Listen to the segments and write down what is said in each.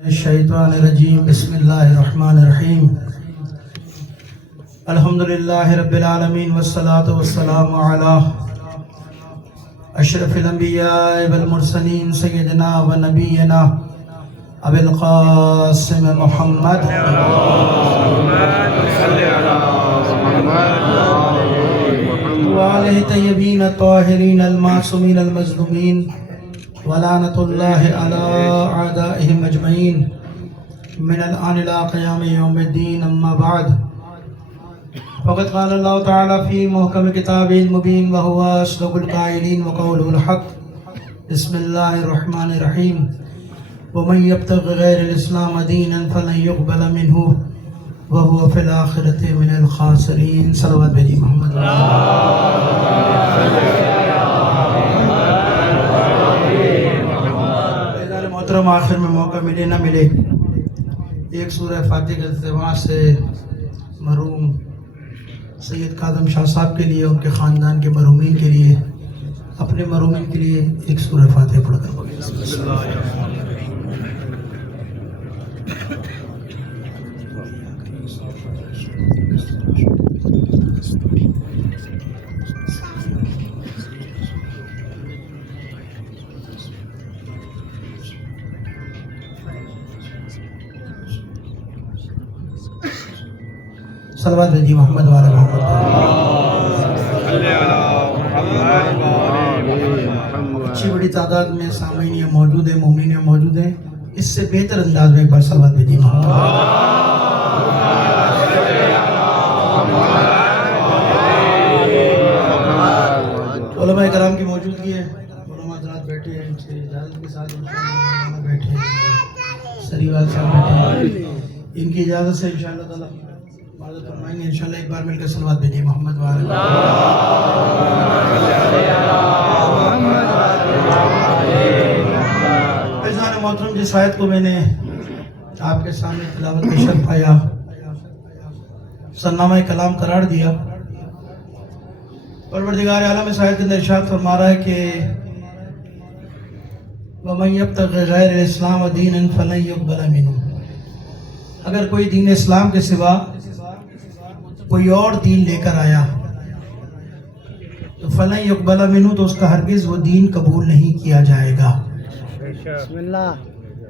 الشیطان الرجیم بسم اللہ الرحمن الرحیم الحمدللہ رب العالمین والصلاة والسلام علی اشرف الانبیاء والمرسلین سیدنا و نبینا ابی القاسم محمد وآلہ طیبین الطاہرین المعصومین المظلومین ولعنت اللہ علی اعدائهم اجمعین من الآن الى قیام یوم الدین اما بعد فقد قال اللہ تعالی فی محکم کتاب مبین وهو اصدق القائلین وقوله الحق بسم اللہ الرحمن الرحیم ومن یبتغ غیر الاسلام دینا فلن يقبل منه وهو فی الآخرة من الخاسرین صلوات بجی محمد محترم آخر میں موقع ملے نہ ملے ایک سورہ فاتحہ کے افتتاح سے مرحوم سید کاظم شاہ صاحب کے لیے ان کے خاندان کے مرحومین کے لیے اپنے مرحومین کے لیے ایک سورہ فاتحہ پڑھ کر صلوات جی محمد والا محمد اچھی بڑی تعداد میں سامعین یہ موجود ہیں، مومنین یہ موجود ہیں، اس سے بہتر انداز میں ایک بار صلوات جی محمد علماء کرام کی موجودگی ہے، علماء حضرات بیٹھے ہیں، ان سے اجازت کے ساتھ انشاءاللہ بیٹھے ہیں، سریوال صاحب بیٹھے ہیں، ان کی اجازت سے انشاءاللہ تعالیٰ فرمائیں گے انشاءاللہ ایک بار مل کر صلوات بھیجیے محمد وعلیہ عزیزان محترم، جس آیت کو میں نے آپ کے سامنے تلاوت کا شرف پایا، سرنامہ کلام قرار دیا، پروردگار عالم اس آیت کے اندر ارشاد فرما رہا ہے کہ وَمَن يَبْتَغِ غَيْرَ الْإِسْلَامَ دِينًا فَلَن يُقْبَلَ مِنْهُ، اگر کوئی دین اسلام کے سوا کوئی اور دین لے کر آیا تو فَلَن يُقْبَلَ مِنْهُ، تو اس کا ہرگز وہ دین قبول نہیں کیا جائے گا،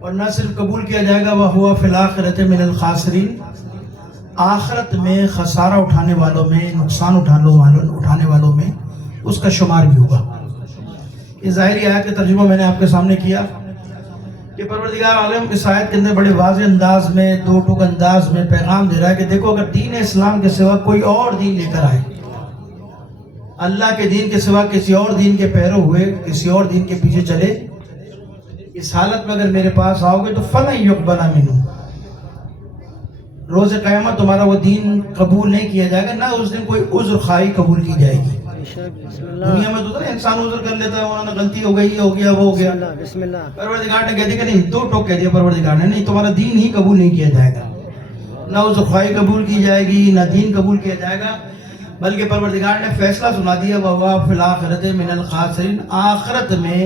اور نہ صرف قبول کیا جائے گا وَهُوَ فِي الْآخِرَةِ مِنَ الْخَاسِرِينَ، آخرت میں خسارہ اٹھانے والوں میں، نقصان اٹھانے والوں میں اس کا شمار بھی ہوگا۔ یہ ظاہری آیت کا ترجمہ میں نے آپ کے سامنے کیا کہ پروردگار عالم اس آیت کے اندر بڑے واضح انداز میں، دو ٹوک انداز میں پیغام دے رہا ہے کہ دیکھو، اگر دین اسلام کے سوا کوئی اور دین لے کر آئے، اللہ کے دین کے سوا کسی اور دین کے پیرو ہوئے، کسی اور دین کے پیچھے چلے، اس حالت میں اگر میرے پاس آؤ گے تو فَلَن يُقْبَلَ مِنْهُ، روز قیامت تمہارا وہ دین قبول نہیں کیا جائے گا، نہ اس دن کوئی عذر خواہی قبول کی جائے گی۔ دنیا میں تو انسان عذر کر لیتا ہے، وہاں غلطی ہو گئی، یہ ہو گیا، وہ ہو گیا، پروردگار نے کہہ دیا کہ نہیں، دو ٹوک کہہ دیا پروردگار نے، نہیں، تمہارا دین ہی قبول نہیں کیا جائے گا، نہ عذر خواہی قبول کی جائے گی، نہ دین قبول کیا جائے گا، بلکہ پروردگار نے فیصلہ سنا دیا وَهُوَ فِي الْآخِرَةِ مِنَ الْخَاسِرِينَ، آخرت میں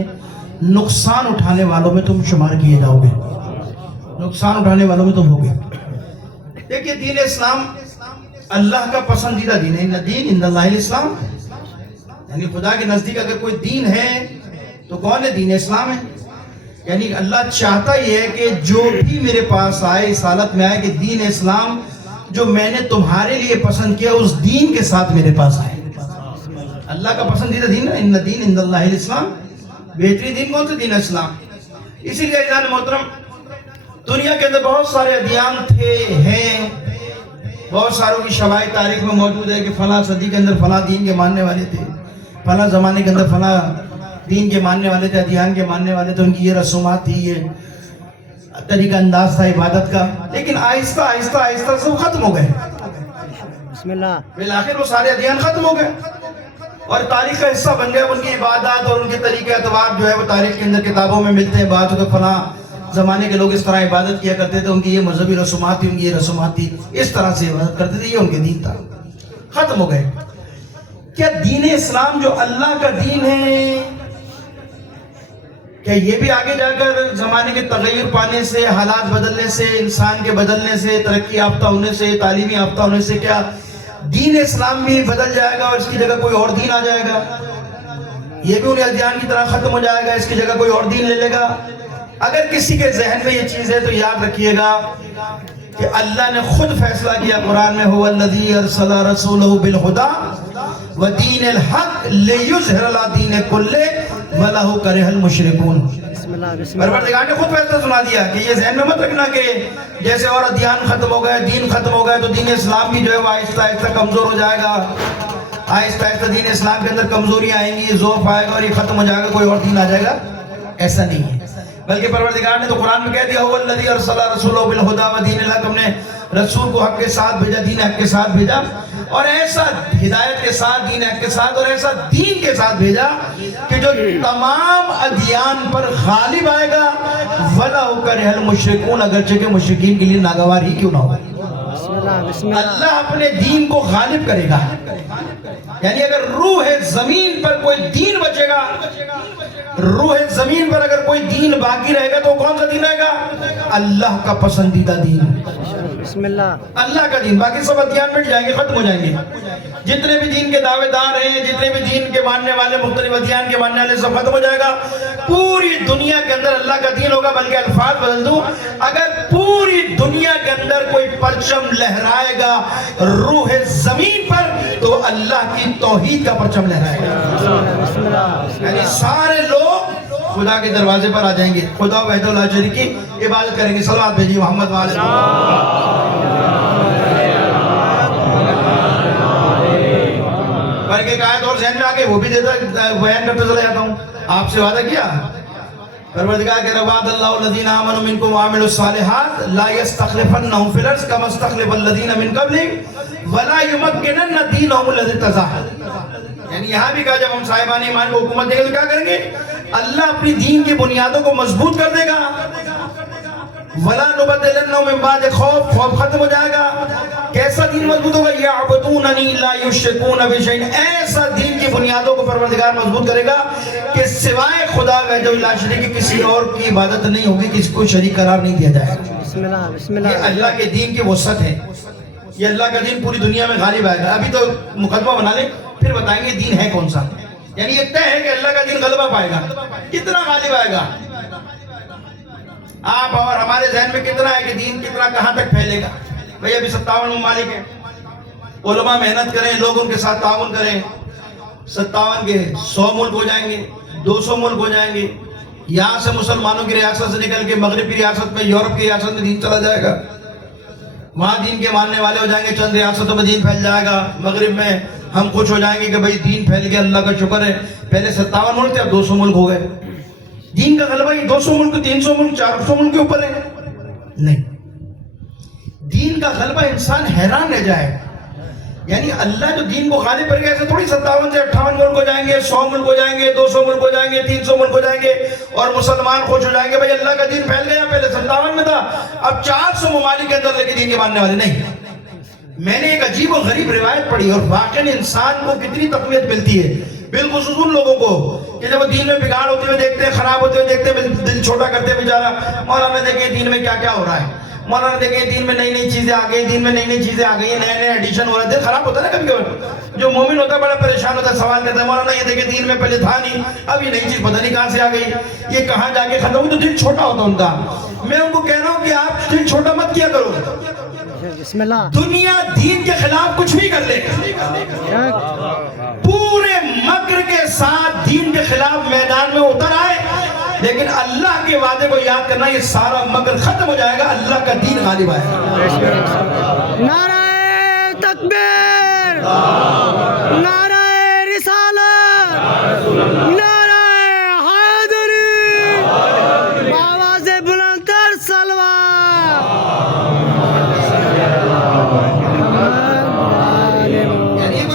نقصان اٹھانے والوں میں تم شمار کیے جاؤ گے، نقصان اٹھانے والوں میں تم ہوگے۔ دیکھیے، دین اسلام اللہ کا پسندیدہ دین ہے، ان دین عند اللہ الاسلام، یعنی خدا کے نزدیک اگر کوئی دین ہے تو کون ہے؟ دین اسلام ہے۔ یعنی اللہ چاہتا ہی ہے کہ جو بھی میرے پاس آئے، اس حالت میں آئے کہ دین اسلام جو میں نے تمہارے لیے پسند کیا، اس دین کے ساتھ میرے پاس آئے۔ اللہ کا پسندیدہ دین ہے، ان دین عند اللہ الاسلام، بہترین دین کون سے؟ دین اسلام۔ اسی لیے عزیزان محترم، دنیا کے اندر بہت سارے ادیان تھے، ہیں، بہت ساروں کی شواہد تاریخ میں موجود ہے کہ فلاں صدی کے اندر فلاں دین کے ماننے والے تھے، فلاں زمانے کے اندر فلاں دین کے ماننے والے تھے، ادیان کے ماننے والے تھے، ان کی یہ رسومات تھی، یہ طریقہ انداز تھا عبادت کا، لیکن آہستہ آہستہ آہستہ سے وہ ختم ہو گئے، بسم اللہ، بالآخر وہ سارے ادیان ختم ہو گئے اور تاریخ کا حصہ بن گئے۔ ان کی عبادات اور ان کے طریقہ اعتبار جو ہے وہ تاریخ کے اندر کتابوں میں ملتے ہیں، بات ہو کہ فلاں زمانے کے لوگ اس طرح عبادت کیا کرتے تھے، ان کی یہ مذہبی رسومات تھی، ان کی یہ رسومات تھی، اس طرح سے عبادت کرتے تھے، یہ ان کے دین تھا، ختم ہو گئے۔ کیا دین اسلام جو اللہ کا دین ہے کہ یہ بھی آگے جا کر زمانے کے تغیر پانے سے، حالات بدلنے سے، انسان کے بدلنے سے، ترقی یافتہ ہونے سے، تعلیمی یافتہ ہونے سے کیا دین اسلام بھی بدل جائے گا اور اس کی جگہ کوئی اور دین آ جائے گا؟ یہ بھی انہیں ادیان کی طرح ختم ہو جائے گا، اس کی جگہ کوئی اور دین لے لے گا؟ اگر کسی کے ذہن میں یہ چیز ہے تو یاد رکھیے گا کہ اللہ نے خود فیصلہ کیا قرآن میں، هو الذی ارسل رسولہ بالہدی ودین الحق لیظہر علی الدین کلہ ولو کرہ المشرکون۔ پروردگار نے خود فیصلہ سنا دیا کہ یہ ذہن میں مت رکھنا کہ جیسے اور ادیان ختم ہو گئے، دین ختم ہو گئے تو دین اسلام بھی جو ہے وہ آہستہ آہستہ کمزور ہو جائے گا، آہستہ آہستہ دین اسلام کے اندر کمزوری آئیں گی، ضعف آئے گا اور یہ ختم ہو جائے گا، کوئی اور دین آ جائے گا۔ ایسا نہیں ہے، بلکہ پروردگار نے تو قرآن میں کہہ دیا، هو الذی ارسل رسولہ بالہدی ودین الحق، ہم نے رسول کو حق کے ساتھ بھیجا، دین حق کے ساتھ بھیجا، اور ایسا ہدایت کے ساتھ، دین حق کے ساتھ، اور ایسا دین کے ساتھ بھیجا کہ جو تمام ادیان پر غالب آئے گا، وَلَوْ كَرِهَ الْمُشْرِكُونَ، اگرچہ کہ مشرکین کے لیے ناگوار ہی کیوں نہ ہو۔ اللہ اپنے دین کو غالب کرے گا، یعنی اگر روح زمین پر کوئی دین بچے گا، روح زمین پر اگر کوئی دین باقی رہے گا تو کون سا دین رہے گا؟ اللہ کا پسندیدہ دین، بسم اللہ، اللہ کا دین۔ باقی سب ادیان مٹ جائیں گے، ختم ہو جائیں گے، جتنے بھی دین کے دعوے دار ہیں، جتنے بھی دین کے ماننے والے، مختلف ادیان کے ماننے والے، سب ختم ہو جائے گا۔ پوری دنیا کے اندر اللہ کا دین ہوگا، بلکہ الفاظ بدل دوں، اگر پوری دنیا کے اندر کوئی پرچم لہرائے گا روح زمین پر تو اللہ کی توحید کا پرچم لہرائے گا، یعنی سارے لوگ خدا کے دروازے پر آ جائیں گے، خدا وحدہ لا شریک کی عبادت کریں گے۔ صلوات بھیجیے محمد وعلیہ بلکہ ایک آیت اور ذہن میں آگے وہ بھی بیان کرتے چلا جاتا ہوں۔ آپ سے وعدہ کیا پروردگار کہ وعد اللہ الذین آمنوا منکم وعملوا الصالحات لا یستخلفنہم فی الارض کما استخلف الذین من قبلہم ولا یمکنن دینہم الذی ارتضی، یعنی یہاں بھی کہا جب ہم صاحبان ایمان کو حکومت دیں گے تو کیا کریں گے؟ اللہ اپنی دین کی بنیادوں کو مضبوط کر دے گا۔ وَلَا نُبَدِّلَنَّهُم مِّن بَعْدِ خَوْفٍ، خوف ختم ہو جائے گا۔ کیسا دین مضبوط ہوگا؟ يَعْبُدُونَنِي لَا يُشْرِكُونَ بِي شَيْءٍ، ایسا دین کی بنیادوں کو پروردگار مضبوط کرے گا کہ سوائے خدا وحدہ لا شریک کے کسی اور کی عبادت نہیں ہوگی، کسی کو شریک قرار نہیں دیا جائے گا۔ بسم اللہ، بسم اللہ۔ یہ اللہ کے دین کی وسعت ہے، یہ اللہ کا دین پوری دنیا میں غالب آئے گا۔ ابھی تو مقدمہ بنا لیں، پھر بتائیں گے دین ہے کون سا۔ یعنی یہ طے ہے کہ اللہ کا دین غلبہ پائے گا۔ کتنا غالب آئے گا؟ آپ اور ہمارے ذہن میں کتنا ہے کہ دین کتنا کہاں تک پھیلے گا؟ بھئی ابھی 57 ممالک ہیں، علماء محنت کریں، لوگ ان کے ساتھ تعاون کریں، 57 کے 100 ملک ہو جائیں گے، 200 ملک ہو جائیں گے۔ یہاں سے مسلمانوں کی ریاست سے نکل کے مغرب کی ریاست میں، یورپ کی ریاست میں دین چلا جائے گا، وہاں دین کے ماننے والے ہو جائیں گے، چند ریاستوں میں دین پھیل جائے گا۔ مغرب میں ہم خوش ہو جائیں گے کہ بھئی دین پھیل گیا، اللہ کا شکر ہے۔ پہلے 57 ملک تھے، اب 200 ملک ہو گئے۔ دین کا غلبہ یہ 200 ملک، 300 ملک، 400 ملک کے اوپر ہے؟ نہیں، دین کا غلبہ انسان حیران رہ جائے، یعنی اللہ جو دین کو غالب کر گیا، ایسے تھوڑی 57 سے 58 ملک ہو جائیں گے، 100 ملک ہو جائیں گے، 200 ملک ہو جائیں گے، 300 ملک ہو جائیں گے اور مسلمان خوش ہو جائیں گے۔ بھئی اللہ کا دین پھیل گیا، پہلے 57 میں تھا، اب 400 ممالک کے اندر لے کے دین کے ماننے والے نہیں۔ میں نے ایک عجیب و غریب روایت پڑھی اور واقعی انسان کو کتنی تقویت ملتی ہے، بالخصوص ان لوگوں کو کہ جب وہ دین میں بگاڑ ہوتے ہوئے دیکھتے ہیں، خراب ہوتے ہوئے دیکھتے ہیں، دل چھوٹا کرتے ہیں بیچارہ۔ مولانا دیکھیں دین میں کیا کیا ہو رہا ہے، مولانا دیکھیں دین میں نئی نئی چیزیں آ گئی، دین میں نئی نئی چیزیں آ گئی ہیں، نئے نئے ایڈیشن ہو رہے ہیں۔ دل خراب ہوتا ہے نا کبھی کبھی، جو مومن ہوتا ہے بڑا پریشان ہوتا ہے، سوال کرتا ہے مولانا یہ دیکھیں دین میں پہلے تھا نہیں، اب یہ نئی چیز پتہ نہیں کہاں سے آ گئی، یہ کہاں جا کے ختم ہوئی، تو دل چھوٹا ہوتا ان کا۔ میں ان کو کہہ رہا ہوں کہ آپ دل چھوٹا مت کیا کرو، بسم اللہ، دنیا دین کے خلاف کچھ بھی کر لے، پورے مکر کے ساتھ دین کے خلاف میدان میں اتر آئے، لیکن اللہ کے وعدے کو یاد کرنا، یہ سارا مکر ختم ہو جائے گا، اللہ کا دین غالب آئے گا۔ نعرہ تکبیر، نعرہ رسالت، نعرہ حیدری، آواز بلند تر صلوات۔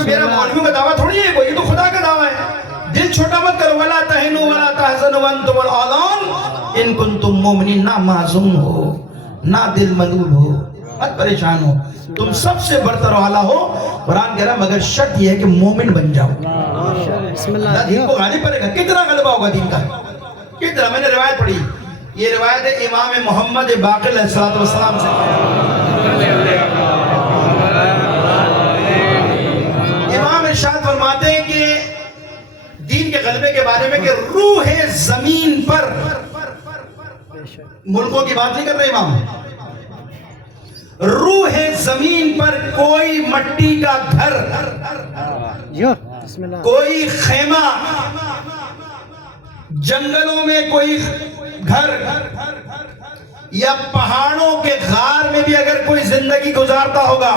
میرا مولوی کا دعویٰ تھوڑی ہے، یہ تو خدا کا دعویٰ ہے۔ دل چھوٹا مت کرو، وَلَا تَهِنُوا وَلَا تَحْزَنُوا وَأَنْتُمُ الْأَعْلَوْنَ إِن كُنتُم مُّؤْمِنِينَ، نہ معذوم ہو، نہ دل ملول ہو، مت پریشان ہو، تم سب سے برتر والا ہو۔ قرآن کہہ رہا ہے مگر شرط یہ ہے کہ مومن بن جاؤ، اللہ دین کو غالب کرے گا۔ کتنا غلبہ ہوگا دین کا؟ کس طرح؟ میں نے روایت پڑھی، یہ روایت ہے امام محمد باقر علیہ السلام سے۔ امام ارشاد فرماتے ہیں کہ دین کے غلبے کے بارے میں کہ روح زمین پر، ملکوں کی بات نہیں کر رہے امام، روح زمین پر کوئی مٹی کا گھر، کوئی خیمہ، جنگلوں میں کوئی گھر یا پہاڑوں کے غار میں بھی اگر کوئی زندگی گزارتا ہوگا،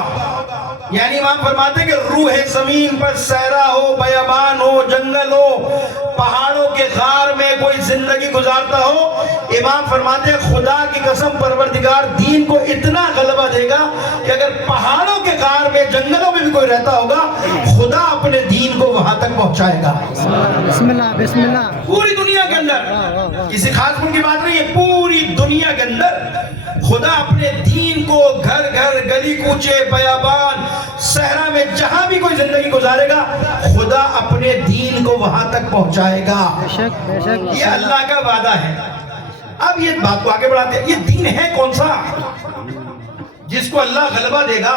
یعنی امام فرماتے ہیں کہ روح زمین پر صحرا ہو، بیابان ہو، جنگل ہو، پہاڑوں کے غار میں کوئی زندگی گزارتا ہو، امام فرماتے ہیں خدا کی قسم پروردگار دین کو اتنا غلبہ دے گا کہ اگر پہاڑوں کے غار میں، جنگلوں میں بھی کوئی رہتا ہوگا، خدا اپنے دین کو وہاں تک پہنچائے گا۔ بسم اللہ بسم اللہ۔ پوری دنیا کے اندر، کسی خاص ملک کی بات نہیں ہے، پوری دنیا کے اندر خدا اپنے دین کو گھر گھر، گلی کوچے، بیابان، صحرا میں جہاں بھی کوئی زندگی گزارے گا، خدا اپنے دین کو وہاں تک پہنچائے گا۔ یہ اللہ کا وعدہ ہے۔ اب یہ بات کو آگے بڑھاتے ہیں، یہ دین ہے کون سا جس کو اللہ غلبہ دے گا،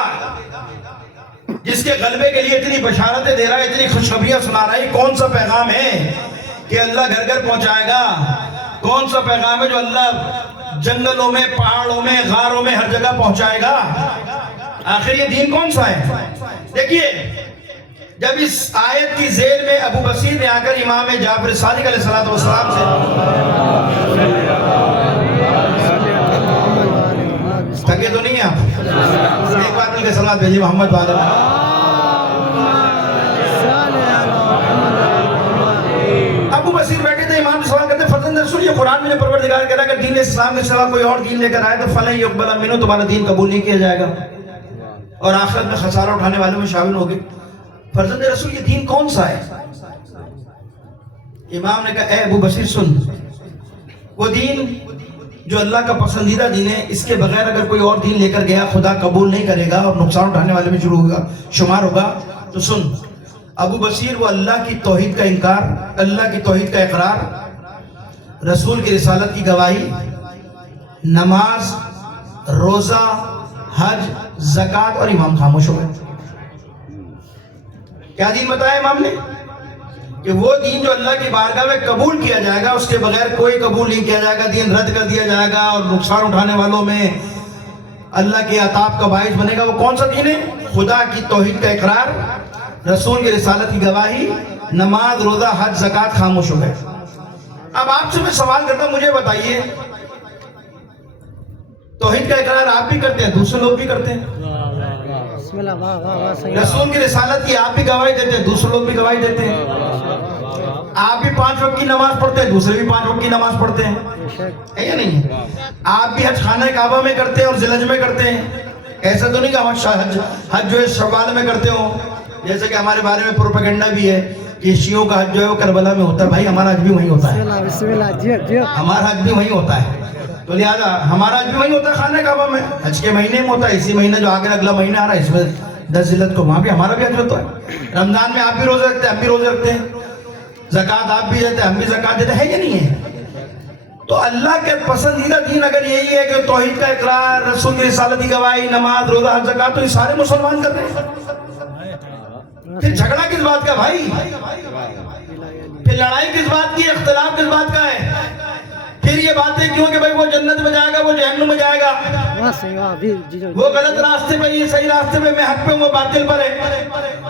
جس کے غلبے کے لیے اتنی بشارتیں دے رہا ہے، اتنی خوشخبریاں سنا رہا ہے؟ کون سا پیغام ہے کہ اللہ گھر گھر پہنچائے گا؟ کون سا پیغام ہے جو اللہ جنگلوں میں، پہاڑوں میں، غاروں میں ہر جگہ پہنچائے گا؟ آخر یہ دین کون سا ہے؟ دیکھیے، جب اس آیت کی ذیل میں ابو بصیر نے آ کر امام جعفر صادق علیہ السلام سے تھکے تو نہیں آپ؟ ایک بار مل کے صلوات بھیجیے محمد والے۔ ابو بصیر بیٹھے تھے، امام سوال کرتے، فرزند رسول یہ قرآن میں جو پروردگار کہہ رہا ہے کہ دین اسلام کے سوا کوئی اور دین لے کر آئے تو فلن یقبل منہ، تمہارا دین قبول نہیں کیا جائے گا اور آخرت میں خسارہ اٹھانے والوں میں شامل ہوگے۔ فرزند رسول یہ دین کون سا ہے؟ امام نے کہا اے ابو بصیر سن، وہ دین جو اللہ کا پسندیدہ دین ہے، اس کے بغیر اگر کوئی اور دین لے کر گیا خدا قبول نہیں کرے گا اور نقصان اٹھانے والے میں شمار ہوگا۔ تو سن ابو بصیر، وہ اللہ کی توحید کا انکار، اللہ کی توحید کا اقرار، رسول کی رسالت کی گواہی، نماز، روزہ، حج، زکوٰۃ، اور امام خاموش ہو گئے۔ کیا دین بتایا امام نے؟ کہ وہ دین جو اللہ کی بارگاہ میں قبول کیا جائے گا، اس کے بغیر کوئی قبول نہیں کیا جائے گا، دین رد کر دیا جائے گا اور نقصان اٹھانے والوں میں اللہ کے عطاب کا باعث بنے گا۔ وہ کون سا دین ہے؟ خدا کی توحید کا اقرار، رسول کی رسالت کی گواہی، نماز، روزہ، حج، زکوٰۃ، خاموش ہو گئے۔ اب آپ سے میں سوال کرتا ہوں، مجھے بتائیے توحید کا اقرار آپ بھی کرتے ہیں، دوسرے لوگ بھی کرتے ہیں؟ رسول کی رسالت کی آپ بھی گواہی دیتے ہیں، دوسرے لوگ بھی گواہی دیتے ہیں؟ آپ بھی 5 وقت کی نماز پڑھتے ہیں، دوسرے بھی 5 وقت کی نماز پڑھتے ہیں، ہے یا نہیں؟ آپ بھی حج خانہ کعبہ میں کرتے ہیں اور ذی الحج میں کرتے ہیں۔ ایسا تو نہیں کہ حج جو ہے شوال میں کرتے ہو، جیسے کہ ہمارے بارے میں پروپیگنڈا بھی ہے کہ شیعوں کا حج جو ہے وہ کربلا میں ہوتا ہے۔ بھائی ہمارا حج بھی وہیں ہوتا ہے، ہمارا حج بھی وہیں ہوتا ہے، تو لہٰذا ہمارا حج بھی وہیں ہوتا ہے خانہ کعبہ میں، حج کے مہینے میں ہوتا ہے۔ اسی مہینے جو آگے اگلا مہینہ آ رہا ہے اس میں 10 ذی الحج کو، وہاں بھی ہمارا بھی حج ہوتا ہے۔ رمضان میں آپ بھی روزے رکھتے ہیں، ہم بھی روزے رکھتے ہیں، زکوٰۃ آپ بھی دیتے ہیں، ہم بھی زکوٰۃ دیتے ہیں، یا نہیں ہے؟ تو اللہ کے پسندیدہ دین اگر یہی ہے کہ توحید کا اقرار، رسول کی رسالت کی گواہی، نماز، روزہ، حج، زکوٰۃ، تو یہ سارے مسلمان کر رہے ہیں، پھر جھگڑا کس بات کا بھائی؟ پھر لڑائی کس بات کی؟ اختلاف کس بات کا ہے؟ پھر یہ باتیں کیوں کہ بھائی وہ جنت میں جائے گا، وہ جہنم میں جائے گا، وہ غلط راستے پہ، یہ صحیح راستے پہ، میں حق پہ ہوں، وہ باطل پر ہے۔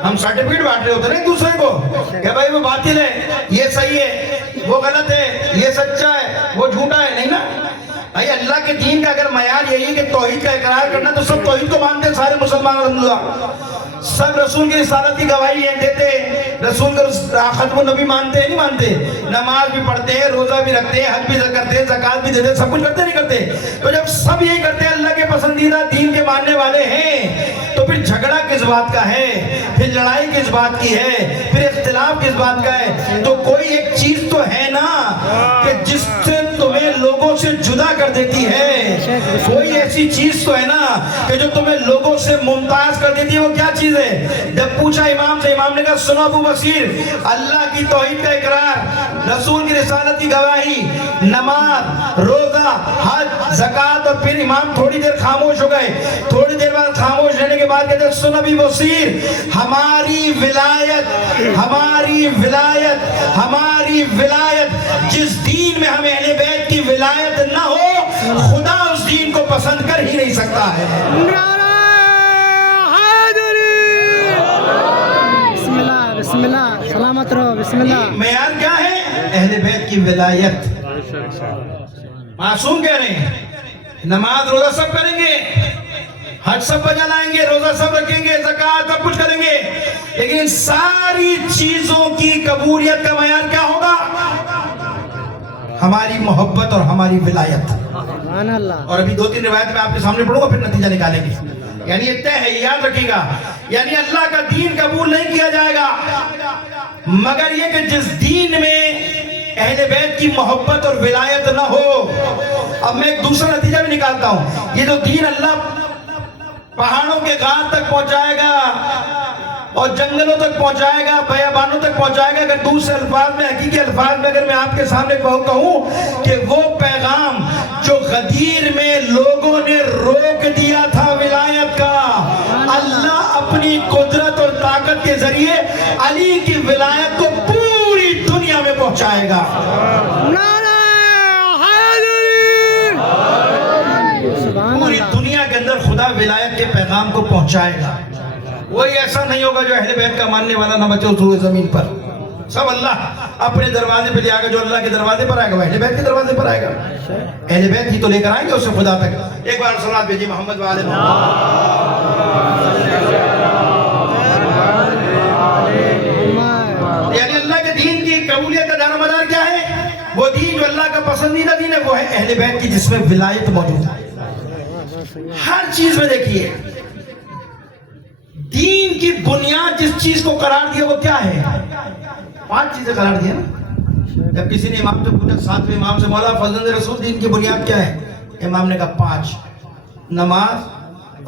ہم سرٹیفکیٹ بانٹ رہے ہوتے ہیں دوسرے کو کہ بھائی وہ باطل ہے، یہ صحیح ہے، وہ غلط ہے، یہ سچا ہے، وہ جھوٹا ہے، نہیں نا بھائی۔ اللہ کے دین کا اگر معیار یہی ہے کہ توحید کا اقرار کرنا، تو سب توحید کو مانتے ہیں سارے مسلمان، الحمدللہ سب رسول کی رسالت کی گواہی دیتے ہیں، رسول کا ختم النبی مانتے ہیں، نہیں مانتے؟ نماز بھی پڑھتے ہیں، روزہ بھی رکھتے ہیں، حج بھی کرتے ہیں، زکوٰۃ بھی دیتے ہیں، سب کچھ کرتے نہیں کرتے؟ تو جب سب یہی کرتے ہیں، اللہ کے پسندیدہ دین کے ماننے والے ہیں، تو پھر جھگڑا کس بات کا ہے؟ پھر لڑائی کس بات کی ہے؟ پھر اختلاف کس بات کا ہے؟ تو کوئی ایک چیز تو ہے نا کہ جس سے تمہیں لوگوں لوگوں سے جدا کر دیتی ہے. کوئی ایسی چیز تو ہے نا کہ جو تمہیں لوگوں سے ممتاز کر دیتی ہے, وہ کیا چیز ہے؟ جب پوچھا امام سے, امام نے کہا سنو ابو بصیر, اللہ کی توحید کا اقرار, رسول کی رسالت کی گواہی, نماز, روزہ, حج, زکوٰۃ. اور پھر امام تھوڑی دیر خاموش ہو گئے. تھوڑی دیر بعد خاموش رہنے کے بعد کہتے ہیں سن ابو بصیر, ہماری ولایت جس دین میں ہمیں اہل بیت کی ولایت نہ ہو, خدا اس دین کو پسند کر ہی نہیں سکتا ہے. بسم اللہ, سلامت رہو, بسم اللہ. معیار کیا ہے؟ اہل بیت کی ولایت. معصوم کہہ رہے ہیں نماز روزہ سب کریں گے, حج سب بجا لائیں گے, روزہ سب رکھیں گے, زکوٰۃ سب کچھ کریں گے, لیکن ان ساری چیزوں کی قبولیت کا معیار کیا ہوگا؟ ہماری محبت اور ہماری ولایت. سبحان اللہ. اور ابھی 2-3 روایت میں آپ کے سامنے پڑھوں گا, پھر نتیجہ نکالیں گے. یعنی یہ طے ہے, یاد رکھیے گا, یعنی اللہ کا دین قبول نہیں کیا جائے گا مگر یہ کہ جس دین میں اہل بیت کی محبت اور ولایت نہ ہو. اب میں ایک دوسرا نتیجہ بھی نکالتا ہوں. یہ جو دین اللہ پہاڑوں کے غار تک پہنچائے گا اور جنگلوں تک پہنچائے گا, بیابانوں تک پہنچائے گا, اگر دوسرے الفاظ میں, حقیقی الفاظ میں اگر میں آپ کے سامنے کہوں کہ وہ پیغام جو غدیر میں لوگوں نے روک دیا تھا ولایت کا, اللہ اپنی قدرت اور طاقت کے ذریعے علی کی ولایت کو پوری دنیا میں پہنچائے گا. پوری دنیا کے اندر خدا ولایت کے پیغام کو پہنچائے گا. کوئی ایسا نہیں ہوگا جو اہل بیت کا ماننے والا نہ بچے روئے زمین پر. سب اللہ اپنے دروازے پہ لے آئے گا. جو اللہ کے دروازے پر آئے گا وہ اہل بیت کے دروازے پر آئے گا. اہل بیت ہی تو لے کر آئیں گے اسے خدا تک. ایک بار صلوات بھیجیے محمد وآل محمد. یعنی اللہ کے دین کی قبولیت کا دار و مدار کیا ہے؟ وہ دین جو اللہ کا پسندیدہ دین ہے وہ ہے اہل بیت کی, جس میں ولایت موجود ہے. ہر چیز میں دیکھیے دین کی بنیاد جس چیز کو قرار دیا وہ کیا ہے؟ 5 چیزیں قرار دیا نا. جب کسی نے امام سے پوچھا, 7ویں امام سے, مولا فضل رسول دین کی بنیاد کیا ہے؟ امام نے کہا 5: نماز,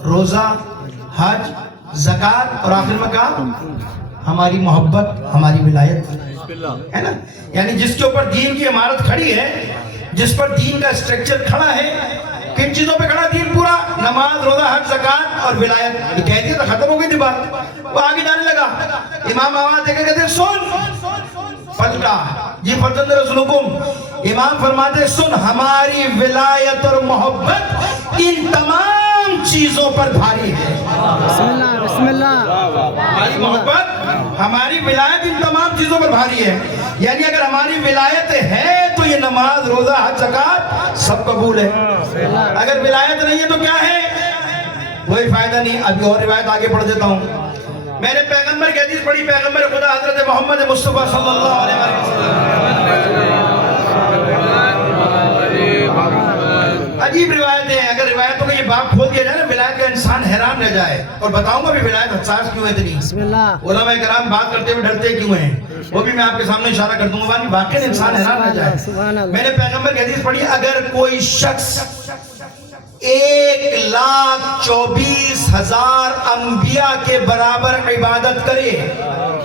روزہ, حج, زکوٰۃ, اور آخر میں کہا ہماری محبت, ہماری ولایت ہے نا. یعنی جس کے اوپر دین کی عمارت کھڑی ہے, جس پر دین کا اسٹرکچر کھڑا ہے, کن چیزوں پہ کھڑا دین پورا؟ نماز, روزہ, حج, زکوٰۃ اور ولایت. یہ کہہ دیا تو ختم ہو گئی تھی بات. وہ آگے جانے لگا. امام آواز دے کے کہتے ہیں سن فلکا جی فرزند رسولکم. امام فرماتے سن, ہماری ولایت اور محبت ان تمام چیزوں پر بھاری ہے. بسم اللہ, بسم اللہ. ہماری محبت, ہماری ولایت ان تمام چیزوں پر بھاری ہے. یعنی اگر ہماری ولایت ہے تو یہ نماز, روزہ, حج, زکوٰۃ سب قبول ہے. اگر ولایت نہیں ہے تو کیا ہے؟ کوئی فائدہ نہیں. ابھی اور روایت آگے پڑھ دیتا ہوں. میں نے پیغمبر کی حدیث پڑھی, پیغمبر خدا حضرت محمد مصطفیٰ صلی اللہ علیہ وسلم. عجیب روایت ہے. اگر روایتوں کا یہ باب کھول دیا جائے نا ولایت کا, انسان حیران رہ جائے. اور بتاؤں گا بھی ولایت حساس کیوں ہے اتنی. علماء کرام بات کرتے ہوئے ڈرتے کیوں ہیں, وہ بھی میں آپ کے سامنے اشارہ کر دوں گا. واقعی انسان حیران رہ جائے. میں نے پیغمبر کی حدیث پڑھی, اگر کوئی شخص 1,24,000 انبیاء کے برابر عبادت کرے,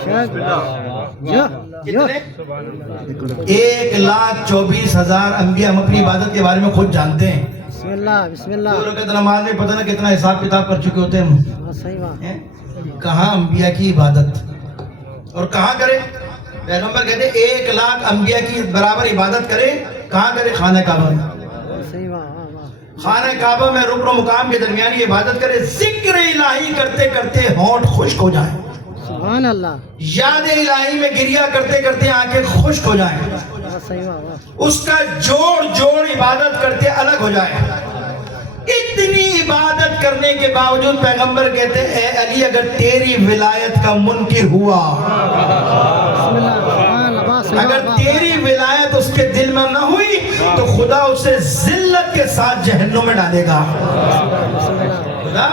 1,24,000 انبیاء. ہم اپنی عبادت کے بارے میں خود جانتے ہیں. بسم اللہ, بسم اللہ. 2 رکعت نماز میں پتہ نہ کتنا حساب کتاب کر چکے ہوتے ہیں. کہاں انبیاء کی عبادت اور کہاں کرے؟ پیغمبر کہتے ہیں 1,00,000 انبیاء کی برابر عبادت کرے. کہاں کرے؟ خانہ کعبہ میں. خانہ کعبہ میں رکن و مقام کے درمیان یہ عبادت کرے. ذکر الہی کرتے کرتے ہونٹ خشک ہو جائیں, سبحان اللہ. یاد الہی میں گریہ کرتے کرتے آنکھیں خشک ہو جائیں, اس کا جوڑ عبادت کرتے الگ ہو جائے. اتنی عبادت کرنے کے باوجود پیغمبر کہتے ہیں اے علی, اگر تیری ولایت کا منکر ہوا, اگر تیری ولایت اس کے دل میں نہ ہوئی تو خدا اسے ذلت کے ساتھ جہنم میں ڈالے گا. خدا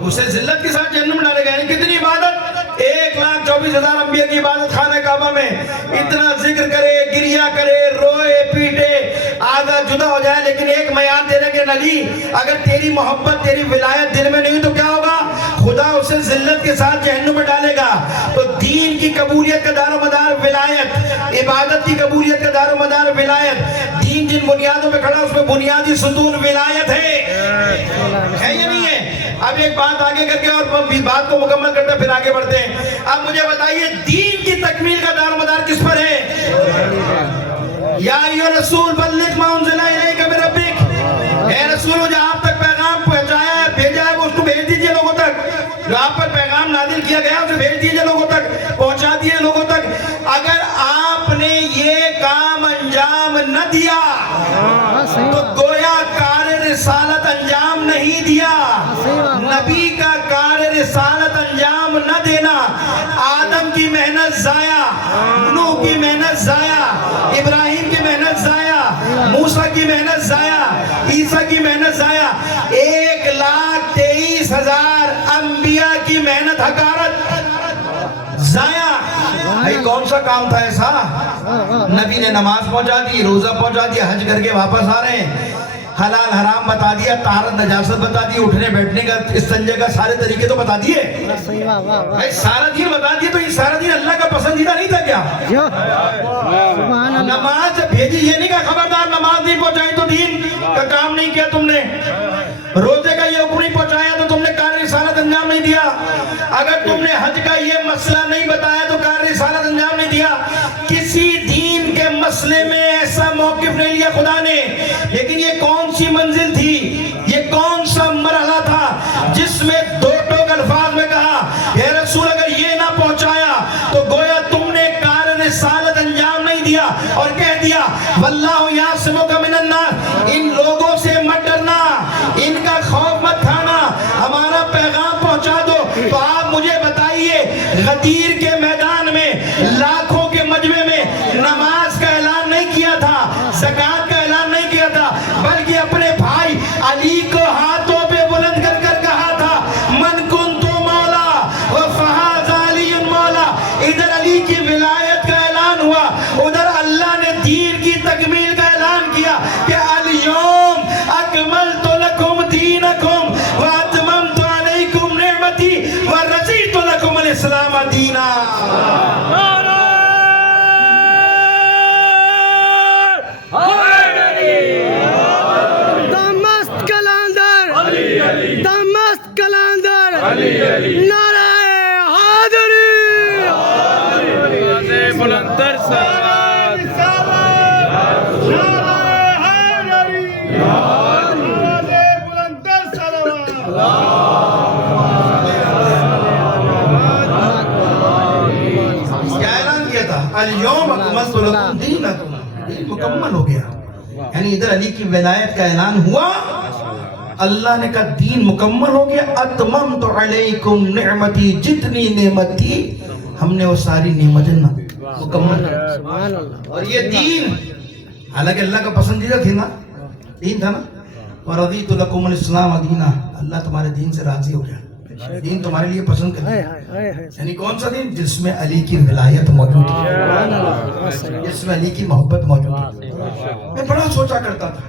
اسے ذلت کے ساتھ جہنم میں ڈالے گا. یعنی کتنی عبادت؟ 1,24,000 انبیاء کی عبادت خانہ کعبہ میں. اتنا ذکر کرے, گریہ کرے, روئے پیٹے, آدھا جدا ہو جائے, معیار دے رہے کہ نبی اگر تیری محبت تیری ولایت دل میں نہیں تو کیا ہوگا؟ خدا اسے ذلت کے ساتھ جہنم میں ڈالے گا. تو دین کی قبولیت کا دار و مدار ولایت, عبادت کی قبولیت کا دار و مدار ولایت, دین جن بنیادوں پہ کھڑا اس میں بنیادی ستون ولایت ہے یا نہیں ہے؟ اب ایک بات آگے کر کے اور بات کو مکمل کرتے ہیں پھر آگے بڑھتے ہیں. اب مجھے بتائیے دین کی تکمیل کا دار و مدار کس پر ہے؟ یا ایھا رسول بلغ ما انزل الیک من ربک, اے رسول جو آپ تک پیغام پہنچایا ہے بھیجا ہے وہ اس کو بھیج دیجئے لوگوں تک. جو آپ پر پیغام نازل کیا گیا اسے بھیج دیجئے لوگوں تک, پہنچا دیے لوگوں تک. اگر آپ نے یہ کام انجام نہ دیا تو گویا کار رسالت انجام نہیں دیا. نبی کا کار رسالت انجام نہ دینا, آدم کی محنت ضائع, نوح کی محنت ضائع, ابراہیم کی محنت ضائع, موسیٰ کی محنت ضائع, عیسیٰ کی محنت ضائع, 1,23,000 انبیاء کی محنت حقارت ضائع. بھائی کون سا کام تھا ایسا؟ نبی نے نماز پہنچا دی, روزہ پہنچا دیا, حج کر کے واپس آ رہے ہیں, حلال حرام بتا دیا, طہارت نجاست بتا دی, اٹھنے بیٹھنے کا استنجے کا سارے طریقے تو بتا دیے. بھائی سارا دین بتا دیے تو یہ سارا دین اللہ کا پسندیدہ نہیں تھا کیا؟ نماز بھیجی, یہ نہیں کہا خبردار نماز نہیں پہنچائی تو دین کا کام نہیں کیا تم نے, روزے کا یہ حکم نہیں پہنچایا تو تم نے کار رسالت انجام نہیں دیا, اگر تم نے حج کا یہ مسئلہ نہیں بتایا تو کار رسالت انجام نہیں دیا. کسی دین کے مسئلے میں ایسا موقف نہیں لیا خدا نے. لیکن یہ کون سی منزل تھی, یہ کون سا مرحلہ تھا جس میں دو ٹوک الفاظ میں کہا اے رسول اگر یہ نہ پہنچایا تو گویا تم نے کار رسالت انجام نہیں دیا, اور کہہ دیا واللہ یعصمک من الناس, ان لوگوں سے مت ڈرنا, ان کا خوف مت کھانا, ہمارا پیغام پہنچا دو. تو آپ مجھے بتائیے غدیر کے میدان میں لاکھوں کے مجمع میں نماز کا اعلان نہیں کیا تھا, زکوٰۃ کا اعلان نہیں کیا تھا, بلکہ اپنے بھائی علی کو ہاتھوں پہ بلند کر کر کہا تھا من کنت مولا وفہذا علی مولا. ادھر علی کی ولایت کا اعلان ہوا, ادھر اللہ نے دین کی تکمیل کا اعلان کیا کہ الیوم اکملت لکم دینکم واتممت علیکم نعمتی ورضیت لکم الاسلام دینا. نعرہ حیدری, بلندر سلام, بلندر کیا اعلان کیا تھا؟ الیوم اکملت لکم دینکم, دین مکمل ہو گیا. یعنی ادھر علی کی ولایت کا اعلان ہوا, اللہ نے کہا دین مکمل ہو گیا. اتممت علیکم نعمتی, جتنی نعمت تھی ہم نے وہ ساری نعمتیں مکمل کر. اور یہ دین حالانکہ اللہ کا پسندیدہ تھی نا, دین تھا نا, ورضیت لکم الاسلام دینا, اللہ تمہارے دین سے راضی ہو گیا, دین تمہارے لیے پسند کر دیا. یعنی کون سا دین؟ جس میں علی کی ولایت موجود ہے, جس میں علی کی محبت موجود ہے. میں بڑا سوچا کرتا تھا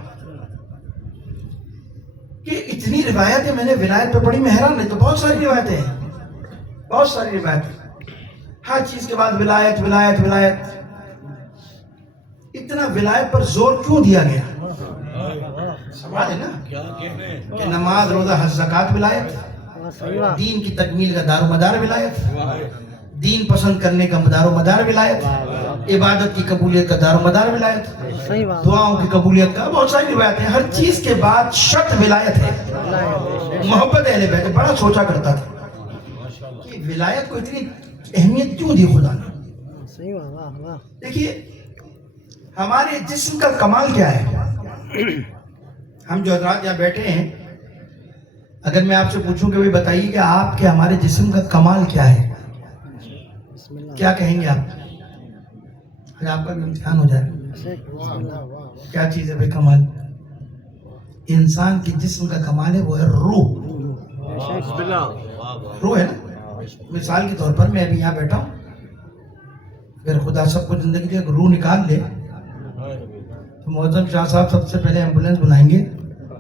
کہ اتنی روایتیں میں نے ولایت پہ پڑھی, میں حیران نہیں. تو بہت ساری روایتیں ہیں, بہت ساری روایتیں, ہر چیز کے بعد ولایت ولایت ولایت. اتنا ولایت پر زور کیوں دیا گیا؟ سوال ہے نا کہ نماز روزہ حج زکوٰۃ ولایت, دین کی تکمیل کا دار و مدار ولایت, دین پسند کرنے کا دار و مدار ولایت, عبادت کی قبولیت کا دار و مدار ولایت, دعاؤں کی قبولیت کا بہت ساری روایتیں. ہر چیز کے بعد شرط ولایت ہے, محبت اہل بیت. بڑا سوچا کرتا تھا کہ ولایت کو اتنی اہمیت کیوں دی خدا نے. دیکھیے ہمارے جسم کا کمال کیا ہے؟ ہم جو حضرات یہاں بیٹھے ہیں, اگر میں آپ سے پوچھوں کہ بتائیے کہ آپ کے ہمارے جسم کا کمال کیا ہے, کیا کہیں گے آپ؟ آپ کا بھی امتحان ہو جائے. کیا چیز ہے بھائی کمال؟ انسان کے جسم کا کمال ہے وہ ہے روح. روح ہے نا. مثال کے طور پر میں ابھی یہاں بیٹھا ہوں, اگر خدا سب کو زندگی دے روح نکال لے تو معظم شاہ صاحب سب سے پہلے ایمبولینس بنائیں گے,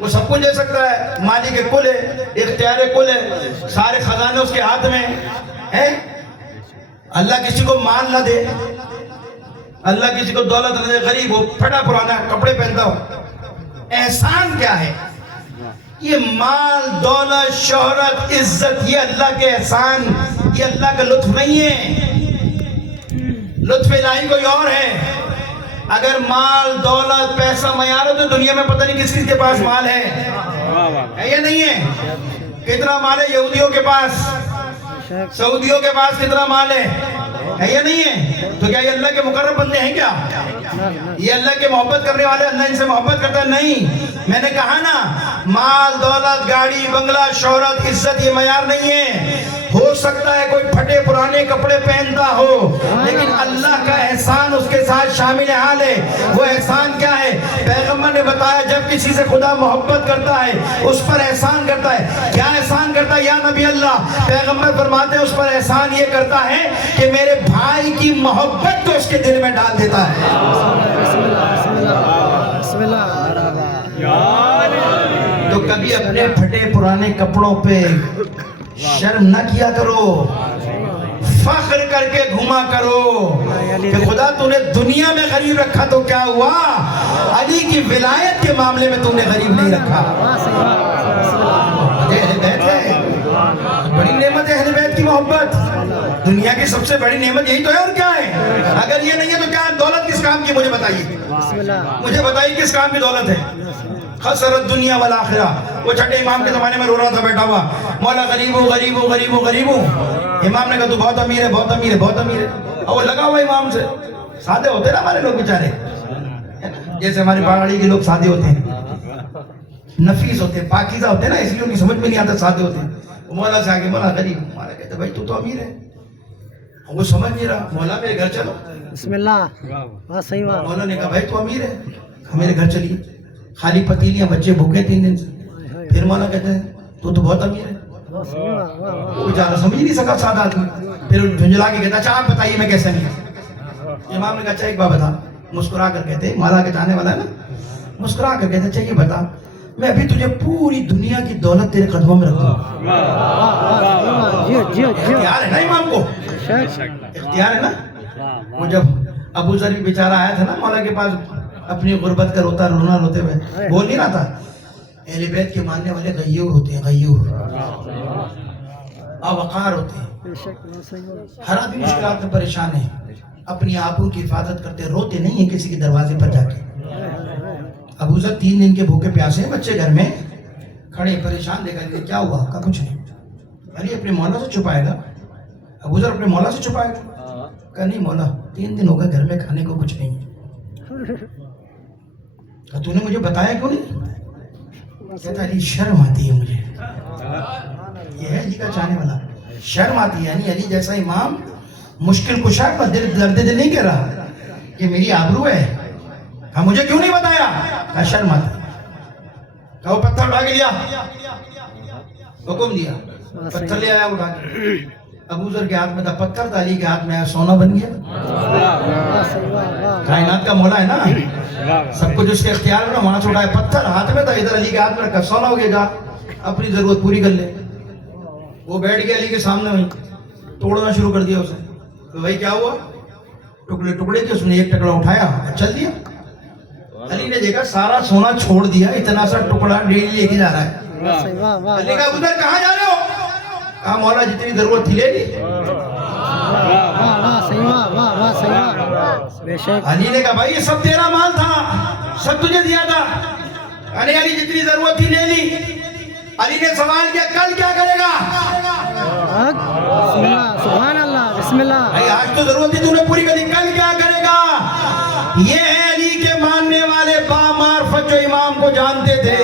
وہ سب کچھ دے سکتا ہے, مالک کل ہے, اختیار کل ہے, سارے خزانے اس کے ہاتھ میں ہیں. اللہ کسی کو مال نہ دے, اللہ کسی کو دولت نہ دے, غریب ہو, پھٹا پرانا کپڑے پہنتا ہو, احسان کیا ہے؟ یہ مال, دولت, شہرت, عزت, یہ اللہ کے احسان, یہ اللہ کا لطف نہیں ہے. لطف الہی کوئی اور ہے. اگر مال, دولت, پیسہ معیار ہو تو دنیا میں پتہ نہیں کس کس کے پاس مال ہے یا نہیں ہے. کتنا مال ہے یہودیوں کے پاس, سعودیوں کے پاس کتنا مال ہے یا نہیں ہے؟ تو کیا یہ اللہ کے مقرب بندے ہیں کیا؟ یہ اللہ کے محبت کرنے والے, اللہ ان سے محبت کرتا ہے؟ نہیں. میں نے کہا نا, مال, دولت, گاڑی, بنگلہ, شہرت, عزت یہ معیار نہیں ہے. ہو سکتا ہے کوئی پھٹے پرانے کپڑے پہنتا ہو, لیکن اللہ کا احسان اس کے ساتھ شامل حال ہے. وہ احسان کیا ہے؟ پیغمبر نے بتایا جب کسی سے خدا محبت کرتا ہے اس پر احسان کرتا ہے. کیا احسان کرتا ہے یا نبی اللہ؟ پیغمبر فرماتے ہیں اس پر احسان یہ کرتا ہے کہ میرے بھائی کی محبت کو اس کے دل میں ڈال دیتا ہے. تو کبھی اپنے پھٹے پرانے کپڑوں پہ شرم نہ کیا کرو, فخر کر کے گھوما کرو کہ خدا تو نے دنیا میں غریب رکھا تو کیا ہوا, علی کی ولایت کے معاملے میں تو نے غریب نہیں رکھا. اہل بیت ہے, بڑی نعمت ہے اہل بیت کی محبت. دنیا کی سب سے بڑی نعمت یہی تو ہے, اور کیا ہے؟ اگر یہ نہیں ہے تو کیا دولت کس کام کی؟ مجھے بتائیے, مجھے بتائیے کس کام کی دولت ہے؟ خسرت دنیا والآخرہ. وہ چھٹے امام کے زمانے میں رو رہا تھا بیٹھا ہوا, مولا غریب ہوں غریب ہوں غریب ہوں غریب ہوں. امام نے کہا تو بہت امیر ہے بہت امیر ہے بہت امیر ہے. اور وہ لگا ہوا امام سے. سادے ہوتے نا ہمارے لوگ بیچارے, جیسے ہماری پہاڑی کے لوگ سادے ہوتے ہیں, نفیس ہوتے ہیں, پاکیزہ ہوتے ہیں نا, اس لیے ان کی سمجھ میں نہیں آتا, سادے ہوتے ہیں. مولا سے آگے مولا غریب, مولا کہتے بھائی تو امیر ہے. وہ سمجھ نہیں رہا, مولا میرے گھر چلو. بسم اللہ, صحیح بات. مولا نے کہا بھائی تو امیر ہے, میرے گھر چلیے. خالی پتیلیاں, بچے بھوکے 3 دن سے. پھر مولا کہتے ہیں تو بہت امیر ہے. وہ بیچارہ سمجھ نہیں سکا سادہ آدمی. پھر جھنجھلا کے کہتا اچھا آپ بتائیے میں کیسے امیر. امام نے کہا اچھا ایک بات بتا. مسکرا کر کہتے, مولا کے چاہنے والا ہے نا, مسکرا کر کہتے اچھا یہ بتا, میں ابھی تجھے پوری دنیا کی دولت تیرے قدموں میں رکھ دوں. اختیار ہے نا امام کو, اختیار ہے نا. وہ جب ابو ذر بھی بیچارہ آیا تھا نا مولا کے پاس, اپنی غربت کا روتا رونا روتے ہوئے, بول نہیں رہا تھا. اہل بیت کے ماننے والے غیور ہوتے ہیں, غیور, باوقار ہوتے ہیں. ہر آدمی مشکلات میں پریشان ہے, اپنی آبرو کی حفاظت کرتے, روتے نہیں ہیں کسی کے دروازے پر جا کے. ابو ذر 3 دن کے بھوکے پیاسے ہیں, بچے گھر میں کھڑے پریشان, دیکھا کیا ہوا؟ کہا کچھ نہیں. علی اپنے مولا سے چھپائے گا؟ ابو ذر اپنے مولا سے چھپائے گا؟ کہا نہیں مولا 3 دن ہو گئے گھر میں کھانے کو کچھ نہیں ہے. کہا تو نے مجھے بتایا کیوں نہیں؟ کہتا علی شرم آتی ہے مجھے. یہ ہے علی کا چاہنے والا, شرم آتی ہے. یعنی علی جیسا امام مشکل کشا کا درد دل نہیں کہہ رہا کہ میری آبرو ہے. کہا مجھے کیوں نہیں بتایا؟ کہا شرم آتی. کہا وہ پتھر اٹھا کے لیا, حکم دیا, پتھر لے آیا اٹھا کے. ابو ذر کے ہاتھ میں تھا پتھر, تھا علی کے ہاتھ میں آیا سونا بن گیا. کائنات کا مولا ہے نا, سب کچھ اس کے اختیار میں. وہاں سے اٹھایا پتھر, ہاتھ میں تھا, ادھر علی کے ہاتھ میں رکھا, سونا ہو گیا, جا اپنی ضرورت پوری کر لے. وہ بیٹھ گیا علی کے سامنے, وہیں توڑنا شروع کر دیا اسے. تو بھائی کیا ہوا؟ ٹکڑے ٹکڑے کے. اس نے ایک ٹکڑا اٹھایا, چل دیا. علی نے دیکھا سارا سونا چھوڑ دیا, اتنا سا ٹکڑا ڈیلی لے کے جا رہا ہے. علی کہا ابو ذر کہاں جا رہے ہو؟ کہا مولا جتنی ضرورت تھی لے لی. علی نے کہا بھائی یہ سب تیرا مال تھا, سب تجھے دیا تھا. علی جتنی ضرورت تھی لے لی. علی نے سوال کیا کل کیا کرے گا؟ سبحان اللہ, بسم اللہ. بھائی آج تو ضرورت تھی تو نے پوری کری, کل کیا کرے گا؟ یہ ہے علی کے ماننے والے بامعرفت, جو امام کو جانتے تھے,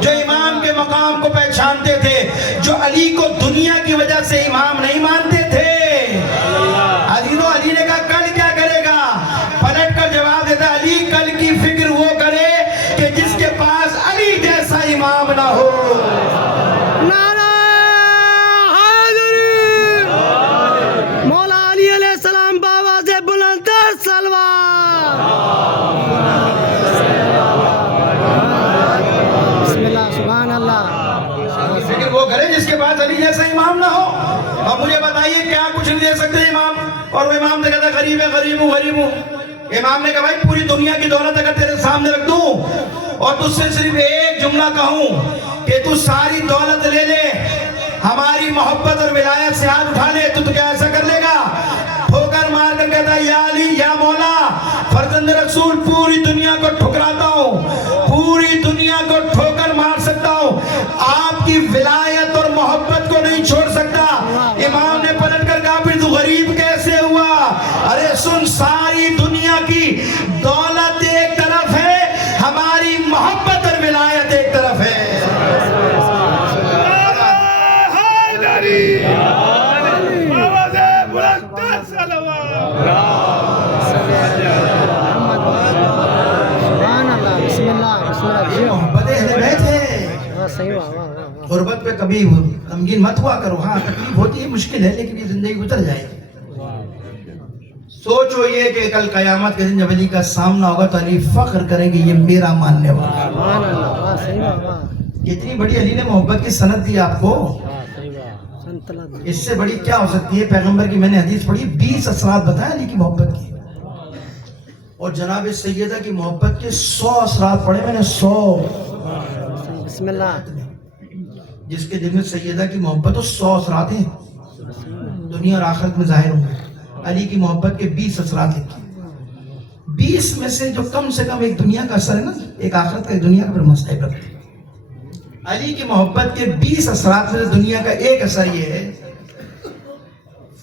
جو امام کے مقام کو پہچانتے تھے, جو علی کو دنیا کی وجہ سے امام نہیں مانتے تھے. عزیزو علی نے کہا کل کیا کرے گا؟ پلٹ کر جواب دیتا علی کل کی فکر وہ کرے کہ جس کے پاس علی جیسا امام نہ ہو. نعرہ حیدری, مولا علی علیہ السلام بآواز بلند سلوات. بسم جس کے پاس علی جیسا امام نہ ہو. اب مجھے بتائیے کیا کچھ نہیں دے سکتے امام؟ اور وہ امام نے کہتا غریب ہے، غریب ہوں غریب ہوں. امام نے کہا بھائی پوری دنیا کی دولت اگر تیرے سامنے رکھ دوں اور تجھ سے صرف ایک جملہ کہوں کہ تو ساری دولت لے لے، ہماری محبت اور ولایت سے ہاتھ اٹھا لے، تو کیا ایسا کر لے گا؟ ٹھوکر مار کر کہتا یا علی یا مولا فرزند رسول پوری دنیا کو ٹھکراتا ہوں، پوری دنیا کو ٹھوکر مار سکتا ہوں، آپ کی ولایت اور محبت کو نہیں چھوڑ سکتا. امام نے پلٹ کر کہا پھر تو غریب کیسے ہوا؟ ارے سن، ساری دنیا کی دولت ایک طرف ہے، ہماری محبت اور ولایت ایک طرف ہے. محبت اہل بیت ہے. غربت پہ کبھی غمگین مت ہوا کرو. ہاں تکلیف ہوتی ہے، مشکل ہے، لیکن یہ زندگی گزر جائے گی. سوچو یہ کہ کل قیامت کے دن جب علی کا سامنا ہوگا تو علی فخر کریں گے یہ میرا ماننے والا. کتنی بڑی علی نے محبت کی سند دی آپ کو، اس سے بڑی کیا ہو سکتی ہے؟ پیغمبر کی میں نے حدیث پڑھی، 20 اثرات بتائے علی کی محبت کی، اور جناب سیدہ کی محبت کے 100 اثرات پڑھے میں نے. 100 بسم اللہ. جس کے دل میں سیدہ کی محبت، 100 اثرات ہیں، دنیا اور آخرت میں ظاہر ہوں گے. علی کی محبت کے 20 اثرات لکھے. 20 میں سے جو کم سے کم ایک دنیا کا اثر ہے نا، ایک آخرت کا، ایک دنیا کا پھر مسئلہ ہے. علی کی محبت کے 20 اثرات میں سے دنیا کا ایک اثر یہ ہے،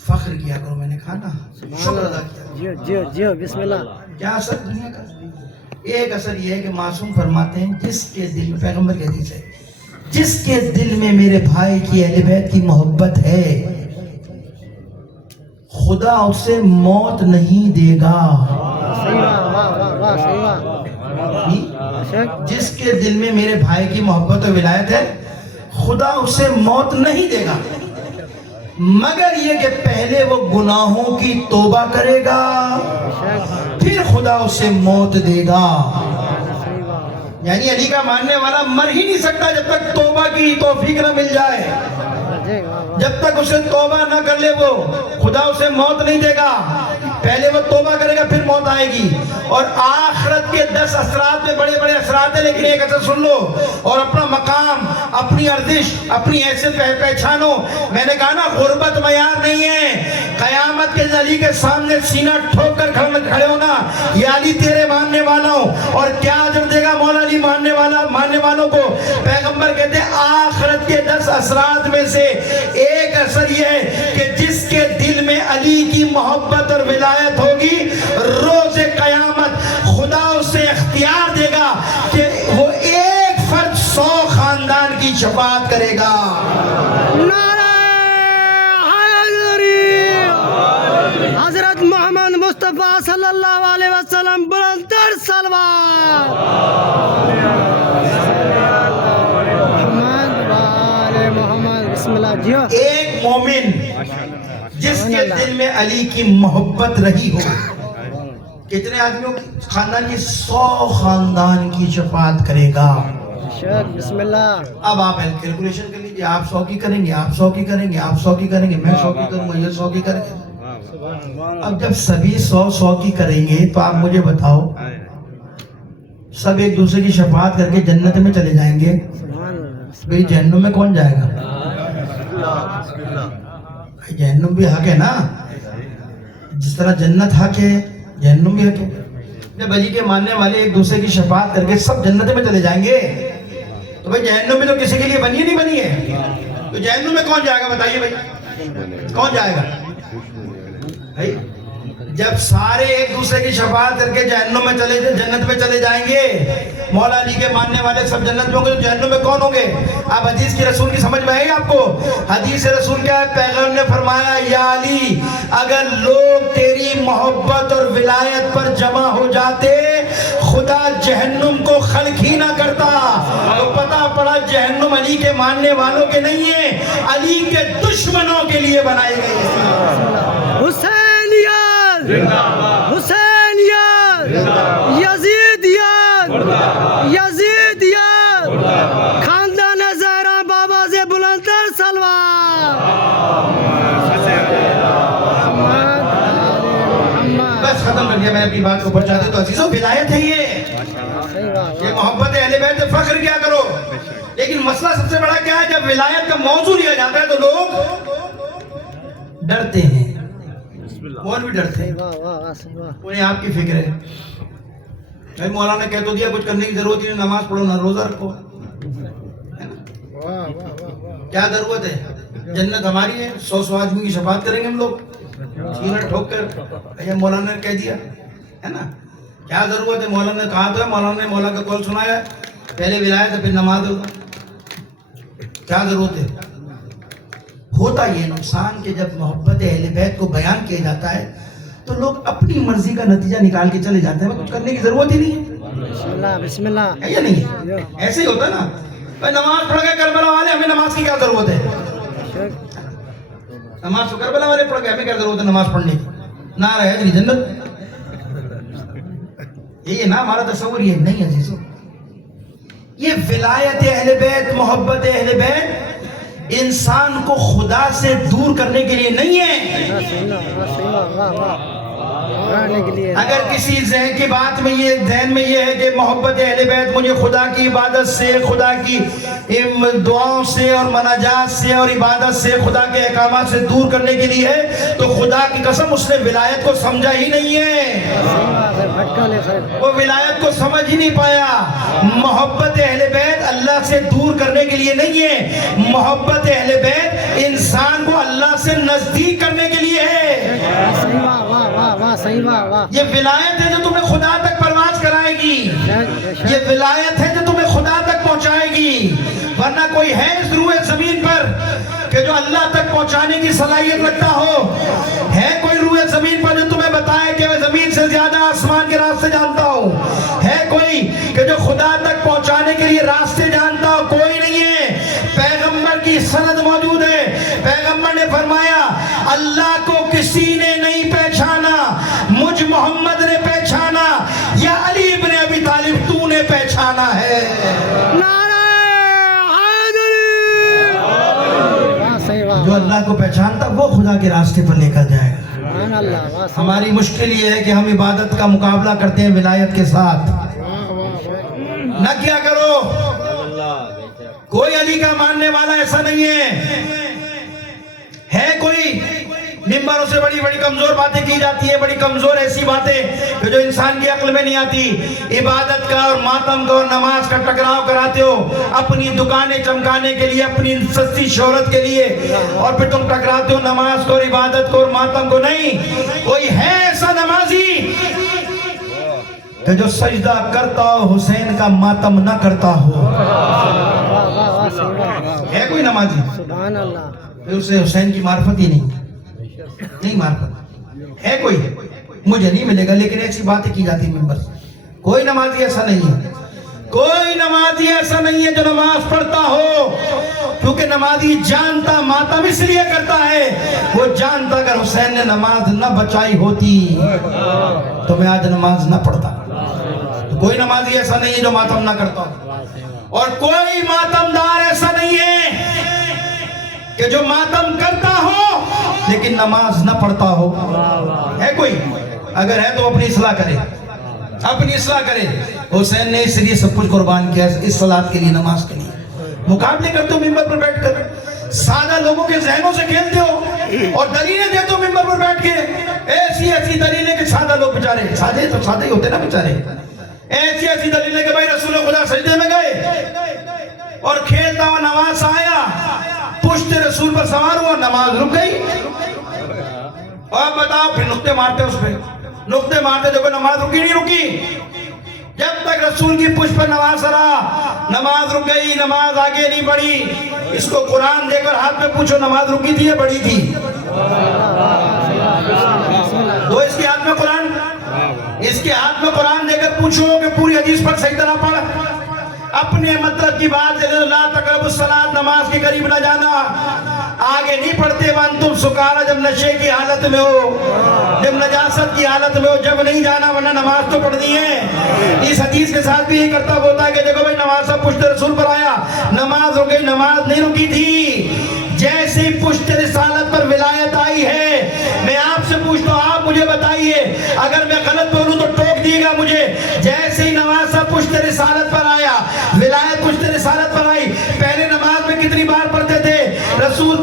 فخر کیا کرو. میں نے کہا نا، شکر ادا کیا. جیو بسم اللہ. کیا اثر دنیا کا؟ ایک اثر یہ ہے کہ معصوم فرماتے ہیں جس کے دل میں، پیغمبر کی حدیث ہے، جس کے دل میں میرے بھائی کی اہل بیت کی محبت ہے خدا اسے موت نہیں دے گا. جس کے دل میں میرے بھائی کی محبت و ولایت ہے خدا اسے موت نہیں دے گا، مگر یہ کہ پہلے وہ گناہوں کی توبہ کرے گا پھر خدا اسے موت دے گا. یعنی علی کا ماننے والا مر ہی نہیں سکتا جب تک توبہ کی توفیق نہ مل جائے. جب تک اسے توبہ نہ کر لے وہ خدا اسے موت نہیں دے گا. پہلے وہ توبہ کرے گا پھر موت آئے گی. اور آخرت کے 10 اثرات میں بڑے بڑے اثرات ہیں، لیکن ایک اثر سن لو اور اپنا مقام، اپنی ارزش، اپنی حیثیت پہچانو. میں نے کہا نا غربت معیار نہیں ہے. قیامت کے علی کے سامنے سینہ ٹھوک کر کھڑے ہونا، یہ علی تیرے ماننے والا ہوں. اور کیا اجر دے گا مولا علی ماننے والوں کو؟ پیغمبر کہتے ہیں آخرت کے 10 اثرات میں سے ایک اثر یہ ہے کہ جس کے دل میں علی کی محبت اور ولایت ہوگی، روز قیامت خدا اسے اختیار دے گا کہ وہ ایک فرد 100 خاندان کی شفاعت کرے گا. حضرت محمد مصطفیٰ صلی اللہ علیہ وسلم بلندر سلوات. محمد بسم اللہ. جیو ایک مومن جس کے دل میں علی کی محبت رہی ہو، کتنے آدمیوں کی خاندان کی؟ 100 خاندان کی شفاعت کرے گا. بسم اللہ. اب آپ کیلکولیشن کر لیجئے، آپ 100 کی کریں گے، آپ 100 کی کریں گے، آپ 100 کی کریں گے، میں 100 کی کروں گا، یہ 100 کی کریں گے. اب جب سبھی 100 کی کریں گے تو آپ مجھے بتاؤ، سب ایک دوسرے کی شفاعت کر کے جنت میں چلے جائیں گے، بھئی جہنم میں کون جائے گا؟ جہنم بھی حق ہے نا، جس طرح جنت حق ہے جہنم بھی حق ہے. جب علی کے ماننے والے ایک دوسرے کی شفاعت کر کے سب جنت میں چلے جائیں گے تو بھئی جہنم میں تو کسی کے لیے بنی نہیں بنی ہے. تو جہنم میں کون جائے گا بتائیے بھائی، کون جائے گا؟ جب سارے ایک دوسرے کی شفاعت کر کے جہنم میں جنت میں چلے جائیں گے، مولا علی کے ماننے والے سب جنت میں ہوں گے، تو جہنم میں کون ہوں گے؟ آپ حدیث کی رسول کی سمجھ میں آئے گی آپ کو؟ حدیث رسول کیا ہے؟ پیغمبر نے فرمایا یا علی اگر لوگ تیری محبت اور ولایت پر جمع ہو جاتے خدا جہنم کو خلق ہی نہ کرتا. تو پتہ پڑا جہنم علی کے ماننے والوں کے نہیں ہے، علی کے دشمنوں کے لیے بنائے گئے. حسینیت، حسینیت، یزیدیت، یزیدیت، خاندان زہرا بابا سے بلندر سلوات. بس ختم کر دیا میں نے اپنی بات کو پہنچا دیا. تو عزیزوں ولایت ہے یہ محبت اہل بیت سے فخر کیا کرو. لیکن مسئلہ سب سے بڑا کیا ہے, جب ولایت کا موضوع لیا جاتا ہے تو لوگ ڈرتے ہیں, مولوی ڈرتے ہیں, انہیں آپ کی فکر ہے. بھائی مولانا کہہ تو دیا کچھ کرنے کی ضرورت نہیں, نماز پڑھو نہ روزہ رکھو, کیا ضرورت ہے؟ جنت ہماری ہے, 100 آدمی کی شفاعت کریں گے ہم لوگ سینہ ٹھوک کر. یہ مولانا نے کہہ دیا ہے نا, کیا ضرورت ہے؟ مولانا نے کہا تو ہے, مولانا نے مولا کا قول سنایا, پہلے ولایت ہے پھر نماز ہوگا, کیا ضرورت ہے؟ ہوتا یہ نقصان کہ جب محبت اہل بیت کو بیان کیا جاتا ہے تو لوگ اپنی مرضی کا نتیجہ نکال کے چلے جاتے ہیں, کچھ کرنے کی ضرورت ہی نہیں ہے. بسم اللہ ہے یا نہیں ہے؟ ایسے ہی ہوتا ہے نا. بھائی نماز پڑھ گئے کربلا والے, ہمیں نماز کی کیا ضرورت ہے؟ نماز تو کربلا والے پڑھ گئے, ہمیں کیا ضرورت ہے نماز پڑھنے کی؟ نہ رہے جنت. یہ نا ہمارا تصور یہ نہیں عزیزوں. یہ ولایت اہل بیت, محبت اہل بیت انسان کو خدا سے دور کرنے کے لیے نہیں ہے. اگر کسی ذہن کی بات میں یہ ذہن میں یہ ہے کہ محبت اہل بیت مجھے خدا کی عبادت سے, خدا کی دعاؤں سے اور مناجات سے اور عبادت سے, خدا کے احکامات سے دور کرنے کے لیے ہے, تو خدا کی قسم اس نے ولایت کو سمجھا ہی نہیں ہے, وہ ولایت کو سمجھ ہی نہیں پایا. محبت اہل بیت اللہ سے دور کرنے کے لیے نہیں ہے, محبت اہل بیت انسان کو اللہ سے نزدیک کرنے کے لیے ہے. یہ ولایت ہے جو تمہیں خدا تک پرواز کرائے گی, یہ ولایت ہے جو تمہیں خدا تک پہنچائے گی. ورنہ کوئی ہے اس روئے زمین پر کہ جو اللہ تک پہنچانے کی صلاحیت رکھتا ہو؟ ہے کوئی روئے زمین پر جو تمہیں بتائے کہ میں زمین سے زیادہ آسمان کے راستے جانتا ہوں؟ ہے کوئی کہ جو خدا تک پہنچانے کے لیے راستے جانتا ہو؟ کوئی نہیں ہے. پیغمبر کی سند موجود ہے, پیغمبر نے فرمایا اللہ کو کسی نے نہیں پہچانا, مجھ محمد نے پہچانا, یا علی ابن ابی طالب تو نے پہچانا ہے. جو اللہ کو پہچانتا وہ خدا کے راستے پر لے کر جائے گا. ہماری مشکل یہ ہے کہ ہم عبادت کا مقابلہ کرتے ہیں ولایت کے ساتھ. نہ کیا کرو, کوئی علی کا ماننے والا ایسا نہیں ہے کوئی ممبروں سے بڑی بڑی کمزور باتیں کی جاتی ہیں, بڑی کمزور ایسی باتیں کہ جو انسان کی عقل میں نہیں آتی. عبادت کا اور ماتم کا اور نماز کا ٹکراؤ کراتے ہو اپنی دکانیں چمکانے کے لیے, اپنی سستی شہرت کے لیے, اور پھر تم ٹکراتے ہو نماز کو اور عبادت کو اور ماتم کو. نہیں, کوئی ہے ایسا نمازی کہ جو سجدہ کرتا ہو حسین کا ماتم نہ کرتا ہو؟ ہے کوئی نمازی؟ سبحان اللہ. پھر اسے حسین کی معرفت ہی نہیں معرفت ہے. کوئی مجھے نہیں ملے گا, لیکن ایسی باتیں کی جاتی ممبر سے. کوئی نمازی ایسا نہیں ہے, کوئی نمازی ایسا نہیں ہے جو نماز پڑھتا ہو, کیونکہ نمازی جانتا ماتم اس لیے کرتا ہے, وہ جانتا اگر حسین نے نماز نہ بچائی ہوتی تو میں آج نماز نہ پڑھتا. تو کوئی نمازی ایسا نہیں ہے جو ماتم نہ کرتا ہو, اور کوئی ماتم دار ایسا نہیں ہے کہ جو ماتم کرتا ہو لیکن نماز نہ پڑھتا ہو. ہے کوئی؟ اگر ہے تو اپنی اصلاح کرے, اپنی اصلاح کرے. حسین نے اس لیے سب کچھ قربان کیا, اس صلاۃ کے لیے, نماز کے لیے. مقابلے کرتے ہو ممبر پر بیٹھ کر, سادہ لوگوں کے ذہنوں سے کھیلتے ہو اور دلیلیں دیتے ہو ممبر پر بیٹھ کے, ایسی ایسی دلیلیں کہ سادہ لوگ بیچارے, سادے تو سادے ہی ہوتے نا بیچارے, ایسی ایسی دلیلیں کہ بھائی رسول خدا سجدے میں گئے اور کھیلتا ہوا نماز آیا, پشت رسول پر سوار ہوا, نماز رک گئی. اور اب بتاؤ, پھر نقطے مارتے اس پہ, نقطے مارتے, دیکھو نماز رکی نہیں رکی, جب تک رسول کی پشت پر نماز رہا نماز رک گئی, نماز آگے نہیں بڑھی. اس کو قرآن دے کر ہاتھ میں پوچھو نماز رکی تھی یا بڑھی تھی؟ تو اس کے ہاتھ میں قرآن, اس کے ہاتھ میں قرآن دے کر پوچھو کہ پوری حدیث پر صحیح طرح پڑھ. اپنے مطلب کی بات ہے, لا تقربوا الصلاۃ, نماز کے قریب نہ جانا. آگے نہیں پڑھتے وانتم سکارا, جب نشے کی حالت میں ہو, جب نجاست کی حالت میں ہو, جب نہیں جانا, ورنہ نماز تو پڑھنی ہے. اس حدیث کے ساتھ بھی یہ کرتا ہوتا ہے کہ دیکھو بھائی نماز سب پشت رسول پر آیا, نماز رک گئی, نماز نہیں رکی تھی. جیسے پشت رسالت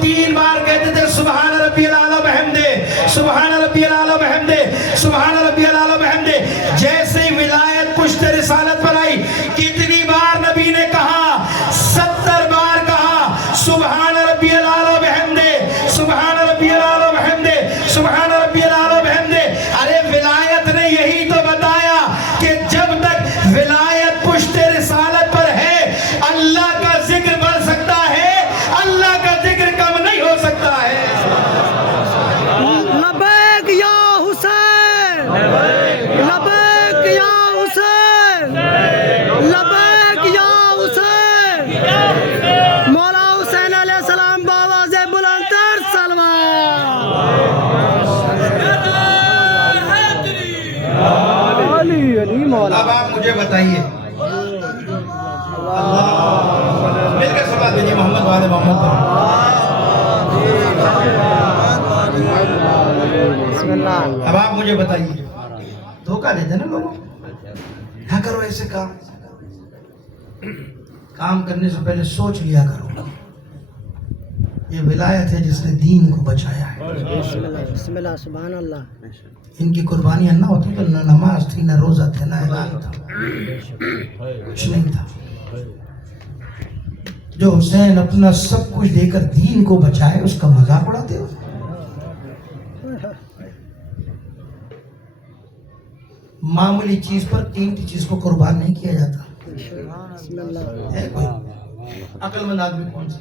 3 بار کہتے تھے سبحان ربی العالی بحمدہ، سبحان ربی العالی بحمدہ، سبحان ربی العالی بحمدہ۔ جیسے ولایت پشت رسالت پر آئی کتنی بار نبی نے کہا؟ 70 بار کہا سبحان ربی العالی بحمدہ، سبحان ربی العالی بحمدہ، سبحان ربی العالی بحمدہ۔ ارے ولایت نے یہی تو بتایا کہ جب تک ولایت پشت رسالت پر ہے اللہ کا ذکر بڑھ سکتا ہے، اللہ کا ذکر کم نہیں ہو سکتا ہے۔ لبیک یا حسین، لبیک یا حسین، لبیک یا حسین۔ مولا حسین علیہ السلام باواز بلند تر سلوات۔ علی علی مولا۔ اب آپ مجھے بتائیے، مل کے صلوات بھیجیے محمد وعلى محمد پر۔ بسم اللہ۔ اب آپ مجھے بتائیے، دھوکہ دیتے نا لوگوں، نہ کرو ایسے کام کرنے سے پہلے سوچ لیا کرو۔ یہ ولایت ہے جس نے دین کو بچایا ہے۔ بسم اللہ، بسم اللہ، سبحان اللہ۔ ان کی قربانیاں نہ ہوتی تو نہ نماز تھی، نہ روزہ تھے، نہ اعلان تھا، کچھ نہیں تھا۔ جو حسین اپنا سب کچھ دے کر دین کو بچائے اس کا مذاق اڑاتے ہو۔ معمولی چیز پر قیمتی چیز کو قربان نہیں کیا جاتا۔ بسم اللہ۔ ہے کوئی عقل مند آدمی کون سا؟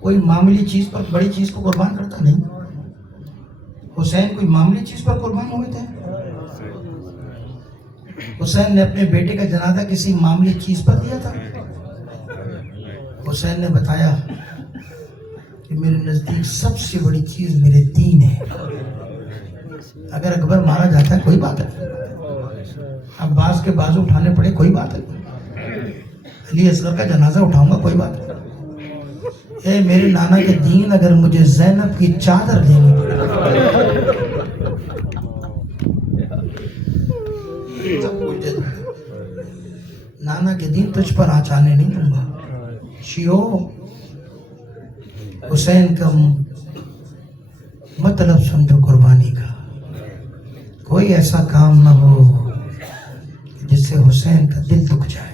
کوئی معمولی چیز پر بڑی چیز کو قربان کرتا نہیں۔ حسین کوئی معمولی چیز پر قربان ہوئے تھے؟ حسین نے اپنے بیٹے کا جنازہ کسی معمولی چیز پر دیا تھا؟ حسین نے بتایا کہ میرے نزدیک سب سے بڑی چیز میرے دین ہے۔ اگر اکبر مارا جاتا ہے کوئی بات ہے، عباس کے بازو اٹھانے پڑے کوئی بات ہے، علی اصغر کا جنازہ اٹھاؤں گا کوئی بات ہے، اے میرے نانا کے دین اگر مجھے زینب کی چادر دینی پڑے سب کچھ دے دوں گا، نانا کے دین تجھ پر آنچ آنے نہیں دوں گا۔ شیعو، حسین کا مطلب سمجھو قربانی کا، کوئی ایسا کام نہ ہو جس سے حسین کا دل دکھ جائے۔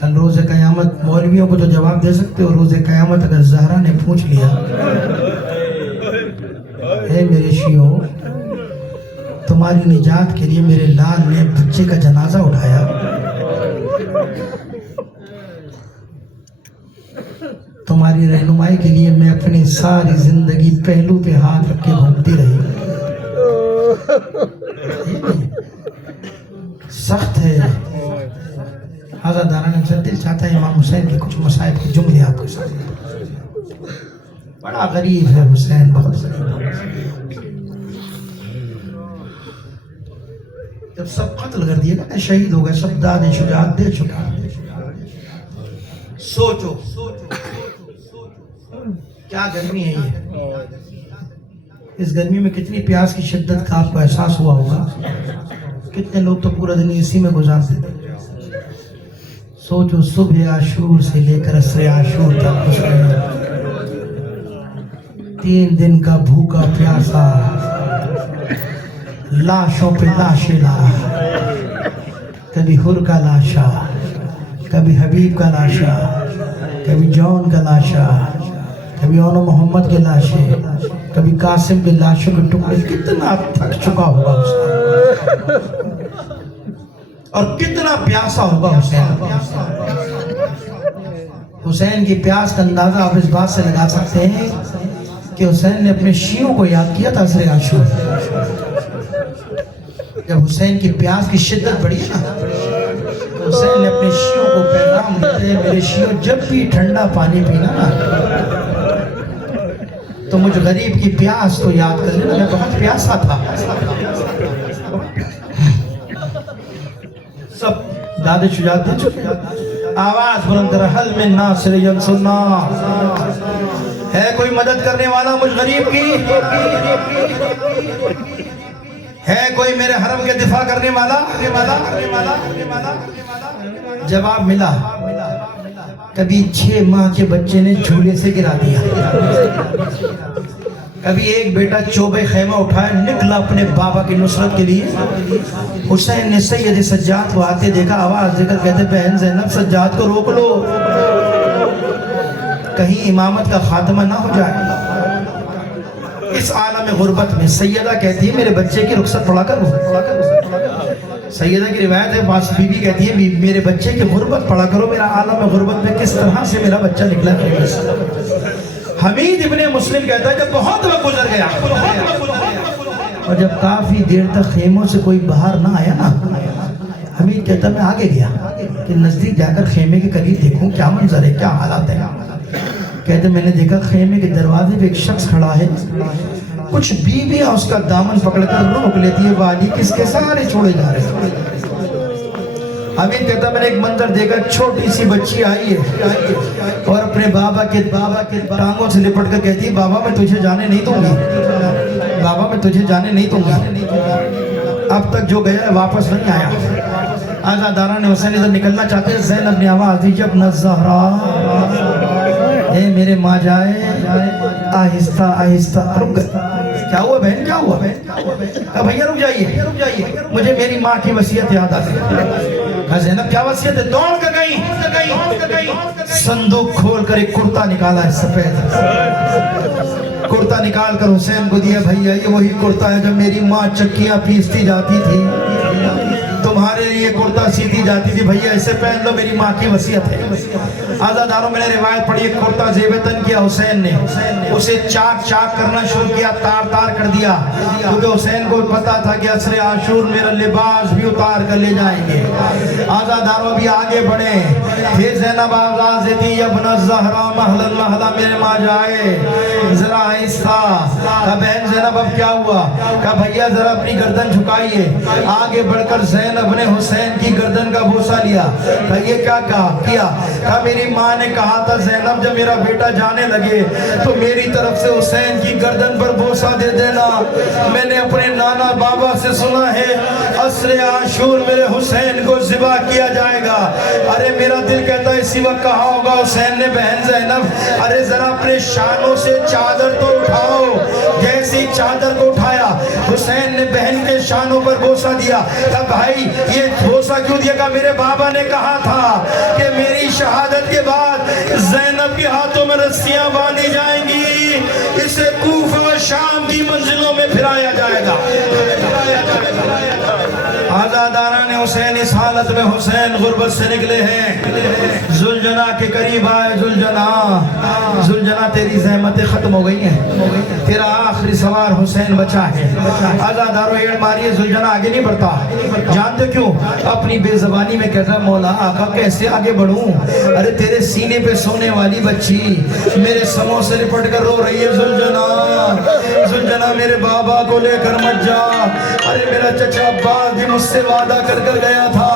کل روز قیامت مولویوں کو تو جواب دے سکتے ہو، روز قیامت اگر زہرا نے پوچھ لیا اے میرے شیعو تمہاری نجات کے لیے میرے لال نے بچے کا جنازہ اٹھایا، تمہاری رہنمائی کے لیے میں اپنی ساری زندگی پہلو پہ ہاتھ رکھ کے گھومتی رہی، سخت ہے۔ حضرت داران سے دل چاہتا ہے امام حسین کے کچھ مصائب کے جملے آپ کے ساتھ۔ بڑا غریب ہے حسین، بہت غریب ہے۔ جب سب قتل کر دیے نا، شہید ہو گئے، سب داد شجاعت دے چکا، سوچو کیا گرمی ہے یہ، اس گرمی میں کتنی پیاس کی شدت کا آپ کو احساس ہوا ہوگا، کتنے لوگ تو پورا دن اسی میں گزارتے تھے۔ سوچو صبح عاشور سے لے کر عصر عاشور تک حسین 3 دن کا بھوکا پیاسا، لاشوں پہ لاشیں لا، کبھی حر کا لاشا، کبھی حبیب کا لاشا، کبھی جون کا لاشا، کبھی اونو محمد کے لاشیں، کبھی قاسم کے لاشوں کے ٹکڑے، کتنا تھک چکا ہوگا حسین اور کتنا پیاسا ہوگا حسین۔ حسین کی پیاس کا اندازہ آپ اس بات سے لگا سکتے ہیں کہ حسین نے اپنے شیعوں کو یاد کیا تھا عصر عاشور۔ جب حسین کی پیاس کی شدت بڑھی نا، حسین نے اپنے شیعوں کو پیغام دیتے ہیں میرے شیعوں جب بھی ٹھنڈا پانی پینا نا تو مجھ غریب کی پیاس کو یاد کر لینا، میں بہت پیاسا تھا۔ سب داد شجاعت دے چکے، آواز بلند کر حل من ناصر ینصرنا، ہے کوئی مدد کرنے والا مجھ غریب کی، ہے کوئی میرے حرم کے دفاع کرنے والا؟ جواب ملا، کبھی 6 ماہ کے بچے نے جھولے سے گرا دیا، کبھی ایک بیٹا چوبے خیمہ اٹھایا نکلا اپنے بابا کی نصرت کے لیے۔ حسین نے سید سجاد کو آتے دیکھا، آواز دے کر کہتے بہن زینب سجاد کو روک لو، کہیں امامت کا خاتمہ نہ ہو جائے۔ اس عالم غربت میں سیدہ کہتی ہے میرے بچے کی رخصت پڑھا کر سیدہ کی روایت ہے، پاس بی بی کہتی ہے میرے بچے کی غربت پڑھا کرو، میرا عالم غربت میں کس طرح سے میرا بچہ نکلا ہے۔ حمید ابن مسلم کہتا ہے جب بہت وقت گزر گیا اور جب کافی دیر تک خیموں سے کوئی باہر نہ آیا نا، حمید کہتا میں آگے گیا کہ نزدیک جا کر خیمے کے قریب دیکھوں کیا منظر ہے، کیا حالات ہے۔ کہتے میں نے دیکھا خیمے کے دروازے پہ ایک شخص کھڑا ہے، کچھ بیویاں اس کا دامن پکڑ کر روک لیتی ہے، والی کس کے سارے چھوڑے جا رہے ہیں۔ حمید کہتا میں نے ایک منظر دیکھا، چھوٹی سی بچی آئی ہے اور اپنے بابا کے ٹانگوں سے لپٹ کر کہتی ہے بابا میں تجھے جانے نہیں دوں گی، بابا میں تجھے جانے نہیں دوں گی۔ اب تک جو گیا ہے واپس نہیں آیا۔ عزاداران حسین ادھر نکلنا چاہتے ہیں، زینب نے آواز دی جب نظرہ اے میرے ماں جائے آہستہ آہستہ رک گئے۔ کیا ہوا بہن، کیا ہوا؟ کہا بھیا رک جائیے، مجھے میری ماں کی وصیت یاد آ گئی۔ کہا زینب کیا وصیت ہے؟ دوڑ کر گئی، صندوق کھول کر ایک کرتا نکالا ہے سفید، کرتا نکال کر حسین کو دیا، بھیا یہ وہی کرتا ہے جب میری ماں چکیاں پیستی جاتی تھی، تمہارے لیے کرتا سیدھی جاتی تھی، بھیا اسے پہن لو میری ماں کی وصیت ہے۔ آزاداروں میں نے روایت پڑھی ایک کرتا زیب تن کیا حسین نے، اسے چاک چاک کرنا شروع کیا، تار تار کر دیا، کیونکہ حسین کو پتا تھا کہ عصر عاشور میرا لباس بھی اتار کر لے جائیں گے۔ آزاداروں بھی آگے بڑھے، پھر زینب آواز دیتی یا ابن الزہرا محلا محلا میرے ماں جائے ذرا آہستہ۔ کہا بہن زینب اب کیا ہوا؟ کہا بھیا ذرا اپنی گردن جھکائیے۔ آگے بڑھ کر زینب نے حسین کی گردن کا بوسہ لیا۔ کہا یہ کیا کیا؟ کہا میری ماں نے کہا تھا زینب جب میرا بیٹا جانے لگے تو میری طرف سے حسین کی گردن پر بوسہ دے دینا، میں نے اپنے نانا بابا سے سنا ہے عصر عاشور میرے حسین کو ذبح کیا جائے گا۔ ارے میرا دل کہتا ہے اسی وقت کہا ہوگا حسین نے بہن زینب ارے ذرا اپنے شانوں سے چادر تو اٹھاؤ۔ جیسی چادر کو اٹھایا حسین نے بہن کے شانوں پر بوسہ دیا۔ کہا بھائی یہ بوسہ کیوں دیا؟ کہا میرے بابا نے کہا تھا کہ میری شہادت کے بعد زینب کے ہاتھوں میں رسیاں باندھی جائیں گی، اسے کوفہ شام کی منزلوں میں پھرایا جائے گا۔ آزاداران حسین اس حالت میں حسین غربت سے نکلے ہیں، زلجنا کے قریب آئے، زلجنا تیری زحمتیں ختم ہو گئی ہیں، تیرا آخری سوار حسین بچا ہے۔ آزاداروں ایڑ ماری، زلجنا آگے نہیں بڑھتا، جانتے کیوں؟ اپنی بے زبانی میں کہتا ہے مولا آقا کیسے آگے بڑھوں؟ ارے تیرے سینے پہ سونے والی بچی میرے سموں سے لپٹ کر رو رہی ہے، زلجنا میرے بابا کو لے کر مت جا، ارے میرا چچا عباس بھی مجھ سے وعدہ کر گیا تھا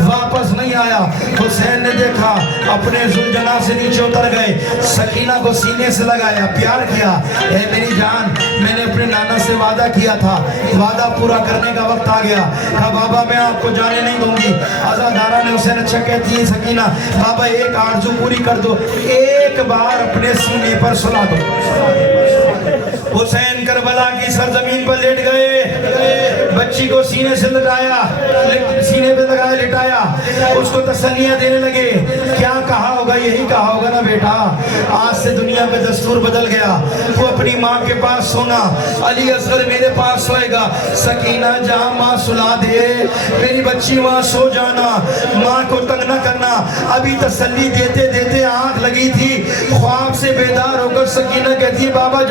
واپس نہیں آیا۔ حسین نے دیکھا اپنے زلجنا سے نیچے اتر گئے، سکینہ کو سینے سے لگایا، پیار کیا، اے میری جان میں نے اپنے نانا سے وعدہ کیا تھا، وعدہ پورا کرنے کا وقت آ گیا۔ کہا بابا میں آپ کو جانے نہیں دوں گی۔ آزادارہ نے حسین اچھا کہتی ہے سکینہ بابا ایک آرزو پوری کر دو، ایک بار اپنے سینے پر سلا دو۔ حسین کربلا کی سرزمین پر لیٹ گئے، بچی کو سینے سے لٹایا، سینے پہ لگایا لٹایا، اس کو تسلیاں دینے لگے۔ کیا کہا ہوگا؟ یہی کہا ہوگا نا بیٹا آج سے دنیا میں دستور بدل گیا، وہ اپنی ماں کے پاس سونا، علی اصغر میرے پاس سوئے گا، سکینہ جہاں ماں سلا دے میری بچی وہاں سو جانا، ماں کو تنگ نہ کرنا۔ ابھی تسلی دیتے دیتے آنکھ لگی تھی، خواب سے بیدار ہو کر سکینہ کہتی ہے بابا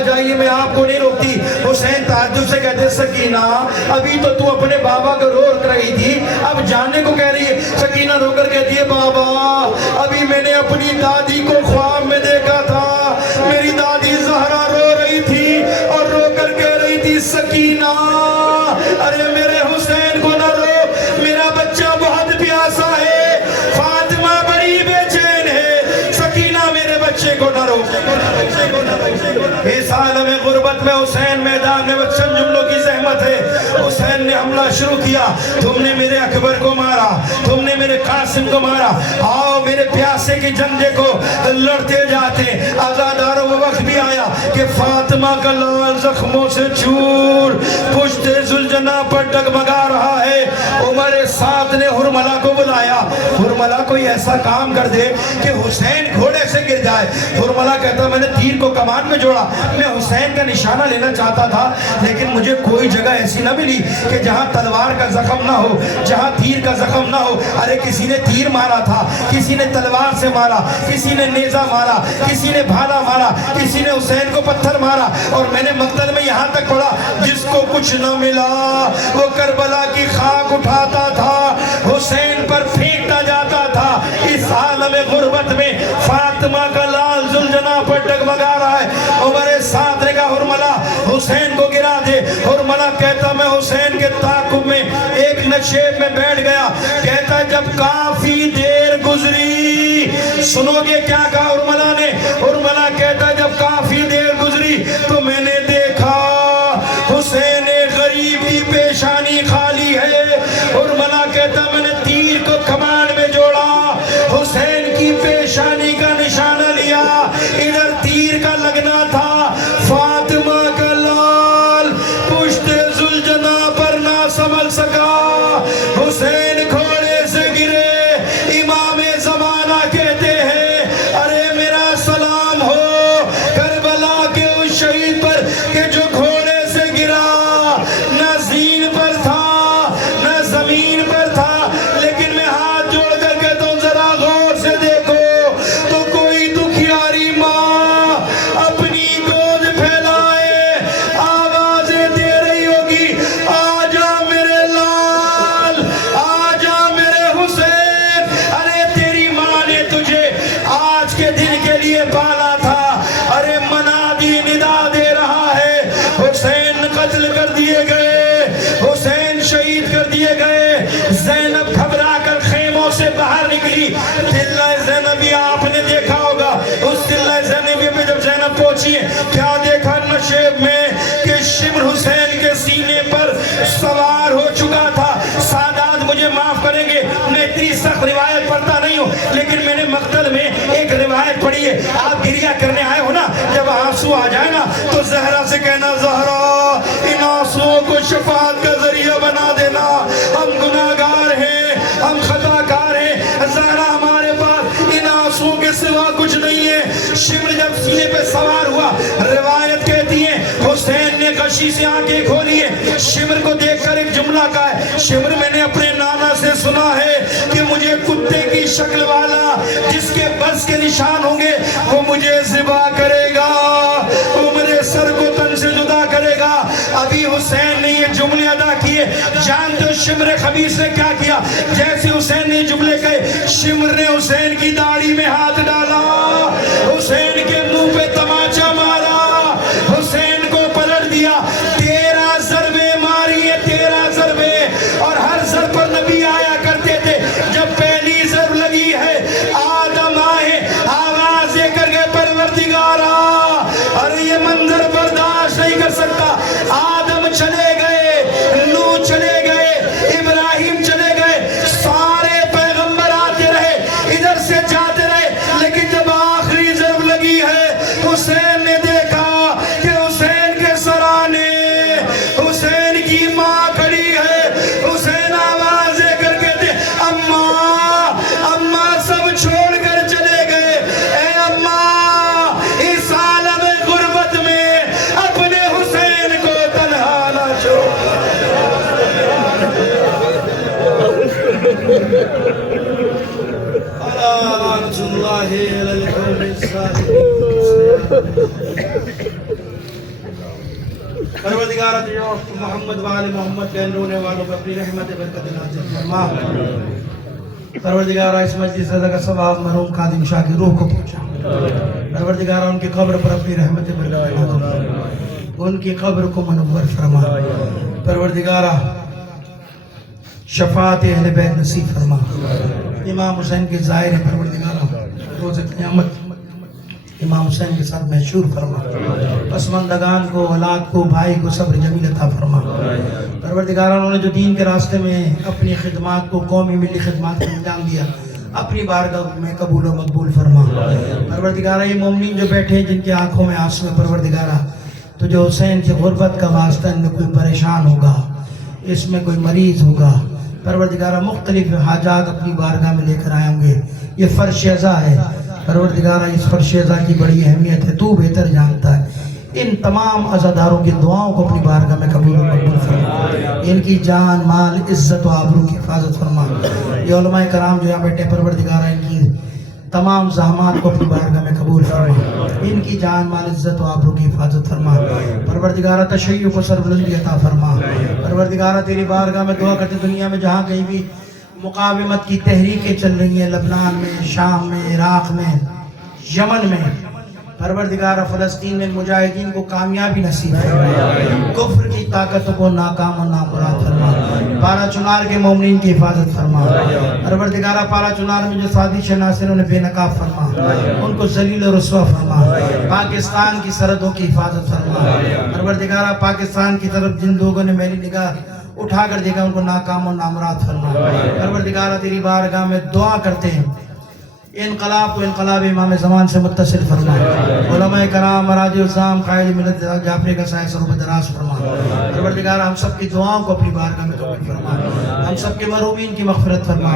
جائیے میں آپ کو نہیں روکتی۔ حسین تعجب سے کہتے سکینہ ابھی تو اپنے بابا کو روک رہی تھی، اب جانے کو کہہ رہی ہے۔ سکینہ رو کر کہتی ہے بابا ابھی میں نے اپنی دادی کو خواب میں دیکھا تھا، میری دادی زہرا رو رہی تھی اور رو کر کہہ رہی تھی سکینہ ارے میرے حسین کو نہ رو، میرا بچہ بہت پیاسا ہے، فاطمہ بڑی بے چین ہے، سکینہ میرے بچے کو نہ رو۔ اس عالم غربت میں حسین میدان میں چند جملوں کی زحمت ہے. حسین نے حملہ شروع کیا. تم نے میرے اکبر کو مارا, تم نے میرے قاسم کو مارا, آؤ میرے پیاسے کے جندے کو لڑتے جاتے. آزاداروں وہ وقت بھی آیا کہ فاطمہ کا لال زخموں سے چور پشت ذوالجناح پر ڈگمگا رہا ہے. عمر سعد نے حرملہ کو بلایا. حرملہ کوئی ایسا کام کر دے کہ حسین گھوڑے سے گر جائے. حرملہ کہتا میں نے تیر کو کمان میں جوڑا, میں حسین کا نشانہ لینا چاہتا تھا لیکن مجھے کوئی جگہ ایسی نہ ملی کہ جہاں تلوار کا زخم نہ ہو, جہاں تیر کا زخم نہ ہو. ارے کسی نے تیر مارا تھا, کسی نے تلوار سے مارا, کسی نے نیزہ مارا, کسی نے بھالا مارا, کسی نے حسین کو پتھر مارا. اور میں نے مقتل میں یہاں تک پڑھا جس کو کچھ نہ ملا وہ کربلا کی خاک اٹھاتا تھا, حسین پر پھینکتا جاتا تھا. اس عالم غربت میں فاطمہ کا لال ذوالجناح پر ڈگمگا رہا ہے. عمر سعد نے کہا حرملہ حسین کو گرا دے. حرملہ کہتا میں حسین کے تعاقب میں ایک نشیب میں بیٹھ گیا. کہتا جب کافی دیر گزری, سنو گے کیا کہا حرملہ نے. حرملہ کہتا جب کافی دیر گزری تو میں نے دیکھا حسین غریب کی پیشانی خالی ہے. حرملہ کہتا میں نے تیر کو کمان میں جوڑا, حسین کی پیشانی کا نشانہ لیا, ادھر تیر کا لگنا تھا. فاطمہ کا لال پشت ذوالجناح پر نہ سنبھل سکا, حسین گھوڑے سے گرے. امام زمانہ کہتے ہیں ارے میرا سلام ہو کربلا کے اس شہید پر کہ جو گھوڑے سے گرا, نہ زین پر تھا نہ زمین پر تھا. لیکن میں ہاتھ جوڑ کر کہتا ہوں ذرا غور سے دیکھو تو کوئی دکھیاری ماں اپنی گود پھیلائے آوازیں دے رہی ہوگی, آجا میرے لال, آجا میرے حسین. ارے تیری ماں نے تجھے آج کے دن کے لیے پالا تھا. ارے منادی ندا دے رہا ہے حسین قتل کر دیے گئے, حسین شہید کر دیے گئے. زینب گھبرا کر خیموں سے باہر نکلی. دلہ زینبی آپ نے دیکھا ہوگا, اس دلہ زینبی میں جب زینب پہنچی ہے کیا دیکھا نشیب میں کہ شمر حسین کے سینے پر سوار ہو چکا تھا. سادات مجھے معاف کریں گے, میں اتنی سخت روایت پڑھتا نہیں ہوں لیکن میں نے مقتل میں ایک روایت پڑھی ہے. آپ گریہ کرنے آئے ہو نا, جب آنسو آ جائے نا تو زہرا سے کہنا زہرا ان آنسوؤں کو شفاعت کا ذریعہ بنا دینا. ہم گناہگار ہیں, ہم خطا کار ہیں, زہرا ہمارے پاس ان آنسوؤں کے سوا کچھ نہیں ہے. شمر جب سینے پہ سوار ہوا, روایت کہتی ہے حسین نے غشی سے آنکھیں کھولی ہے. شمر کو دیکھ کر ایک جملہ کہا ہے, شمر میں نے اپنے نانا سے سنا ہے کہ مجھے کتے کی شکل والا جس کے بس کے نشان ہوں گے وہ مجھے ذبح کرے گا, وہ میرے سر کو تن سے جدا کرے گا. ابھی حسین نے یہ جملے ادا کیے. جانتے ہو شمر خبیث نے کیا کیا؟ جیسے حسین نے جملے کہے, شمر نے حسین کی داڑھی میں ہاتھ ڈالا, حسین کے منہ پہ تماچا مارا, حسین کو پلٹ دیا. 13 ضربے ماری ہے, 13 ضربے, اور ہر ضرب پر نبی آیا کرتے تھے. جب پہلی ضرب لگی ہے آدم آئے آواز دے کر کے پروردگارا, اور یہ منظر برداشت نہیں کر سکتا. آدم چلے گئے, نوح چلے گئے, ابراہیم چلے گئے, سارے پیغمبر آتے رہے, ادھر سے جاتے رہے, لیکن جب آخری ضرب لگی ہے حسین نے دیکھا کہ حسین کے سرانے حسین کی ماں کھڑی ہے. حسین آواز دے کر کہتے اماں, اماں سب چھوڑ کر چلے گئے. اے اماں, اس عالم غربت میں اپنے حسین کو تنہا نہ چھوڑ. رحمت اللہ علی القوم الصالحین. پروردگار محمد وآل محمد کے رونے والوں پر اپنی رحمت برکت نازل فرما. پروردگار اس مجلس رضا کا ثواب مرحوم خادم شاہ کی روح کو پہنچا. پروردگار ان کی قبر پر اپنی رحمت برکت نازل فرما, ان کی قبر کو منور فرما. پروردگار شفاعت اہل بیت نصیب فرما. امام حسین کے ظاہر پروردگار روز قیامت امام حسین کے ساتھ محشور فرما، پسماندگان کو، اولاد کو، بھائی کو صبر جمیل عطا فرما۔ پروردگارہ انہوں نے جو دین کے راستے میں اپنی خدمات کو قومی ملی خدمات کو انجام دیا، اپنی بارگاہ میں قبول و مقبول فرما۔ پروردگارہ یہ مومنین جو بیٹھے جن کی آنکھوں میں آنسو ہے، پروردگارہ تو جو حسین کی غربت کا واسطہ ان میں کوئی پریشان ہوگا، اس میں کوئی مریض ہوگا، پروردگارہ مختلف حاجات اپنی بارگاہ میں لے کر آئے ہوں گے، یہ فرش عزا ہے پروردگارہ، اس فرش عزا کی بڑی اہمیت ہے، تو بہتر جانتا ہے۔ ان تمام عزاداروں کی دعاؤں کو اپنی بارگاہ میں قبول و مقبول فرما، ان کی جان، مال، عزت و آبرو کی حفاظت فرما۔ یہ علماء کرام جو یہاں بیٹھے پروردگارہ ان کی تمام زحمات کو اپنی بارگاہ میں قبول فرما، ان کی جان، مال، عزت و آبرو کی حفاظت فرما۔ پروردگارہ تشیع کو سربلندی عطا فرما۔ پروردگارہ تیری بارگاہ میں دعا کرتے دنیا میں جہاں کہیں بھی مقاومت کی تحریکیں چل رہی ہیں، لبنان میں، شام میں، عراق میں، یمن میں، پروردگارہ فلسطین میں مجاہدین کو کامیابی نصیب فرما، کفر کی طاقت کو ناکام و نامراد فرما، پارا چنار کے مومنین کی حفاظت فرما۔ پروردگارہ پارا چنار میں جو سازش ناصر انہیں بے نقاب فرما، ان کو ذلیل و رسوا فرما، پاکستان کی سرحدوں کی حفاظت فرما۔ پروردگارہ پاکستان کی طرف جن لوگوں نے میری نگاہ اٹھا کر دیکھا ان کو ناکام و نامراد فرما۔ پروردگارہ تیری بارگاہ میں دعا کرتے ہیں انقلاب کو انقلاب امام زمان سے متصل فرما، علماء کرام، مراجع الزام، قائد ملت جعفری کا سایہ سر و دراز فرما۔ پروردگارہ ہم سب کی دعاؤں کو اپنی بارگاہ میں قبول فرما، ہم سب کے مرحومین کی مغفرت فرما۔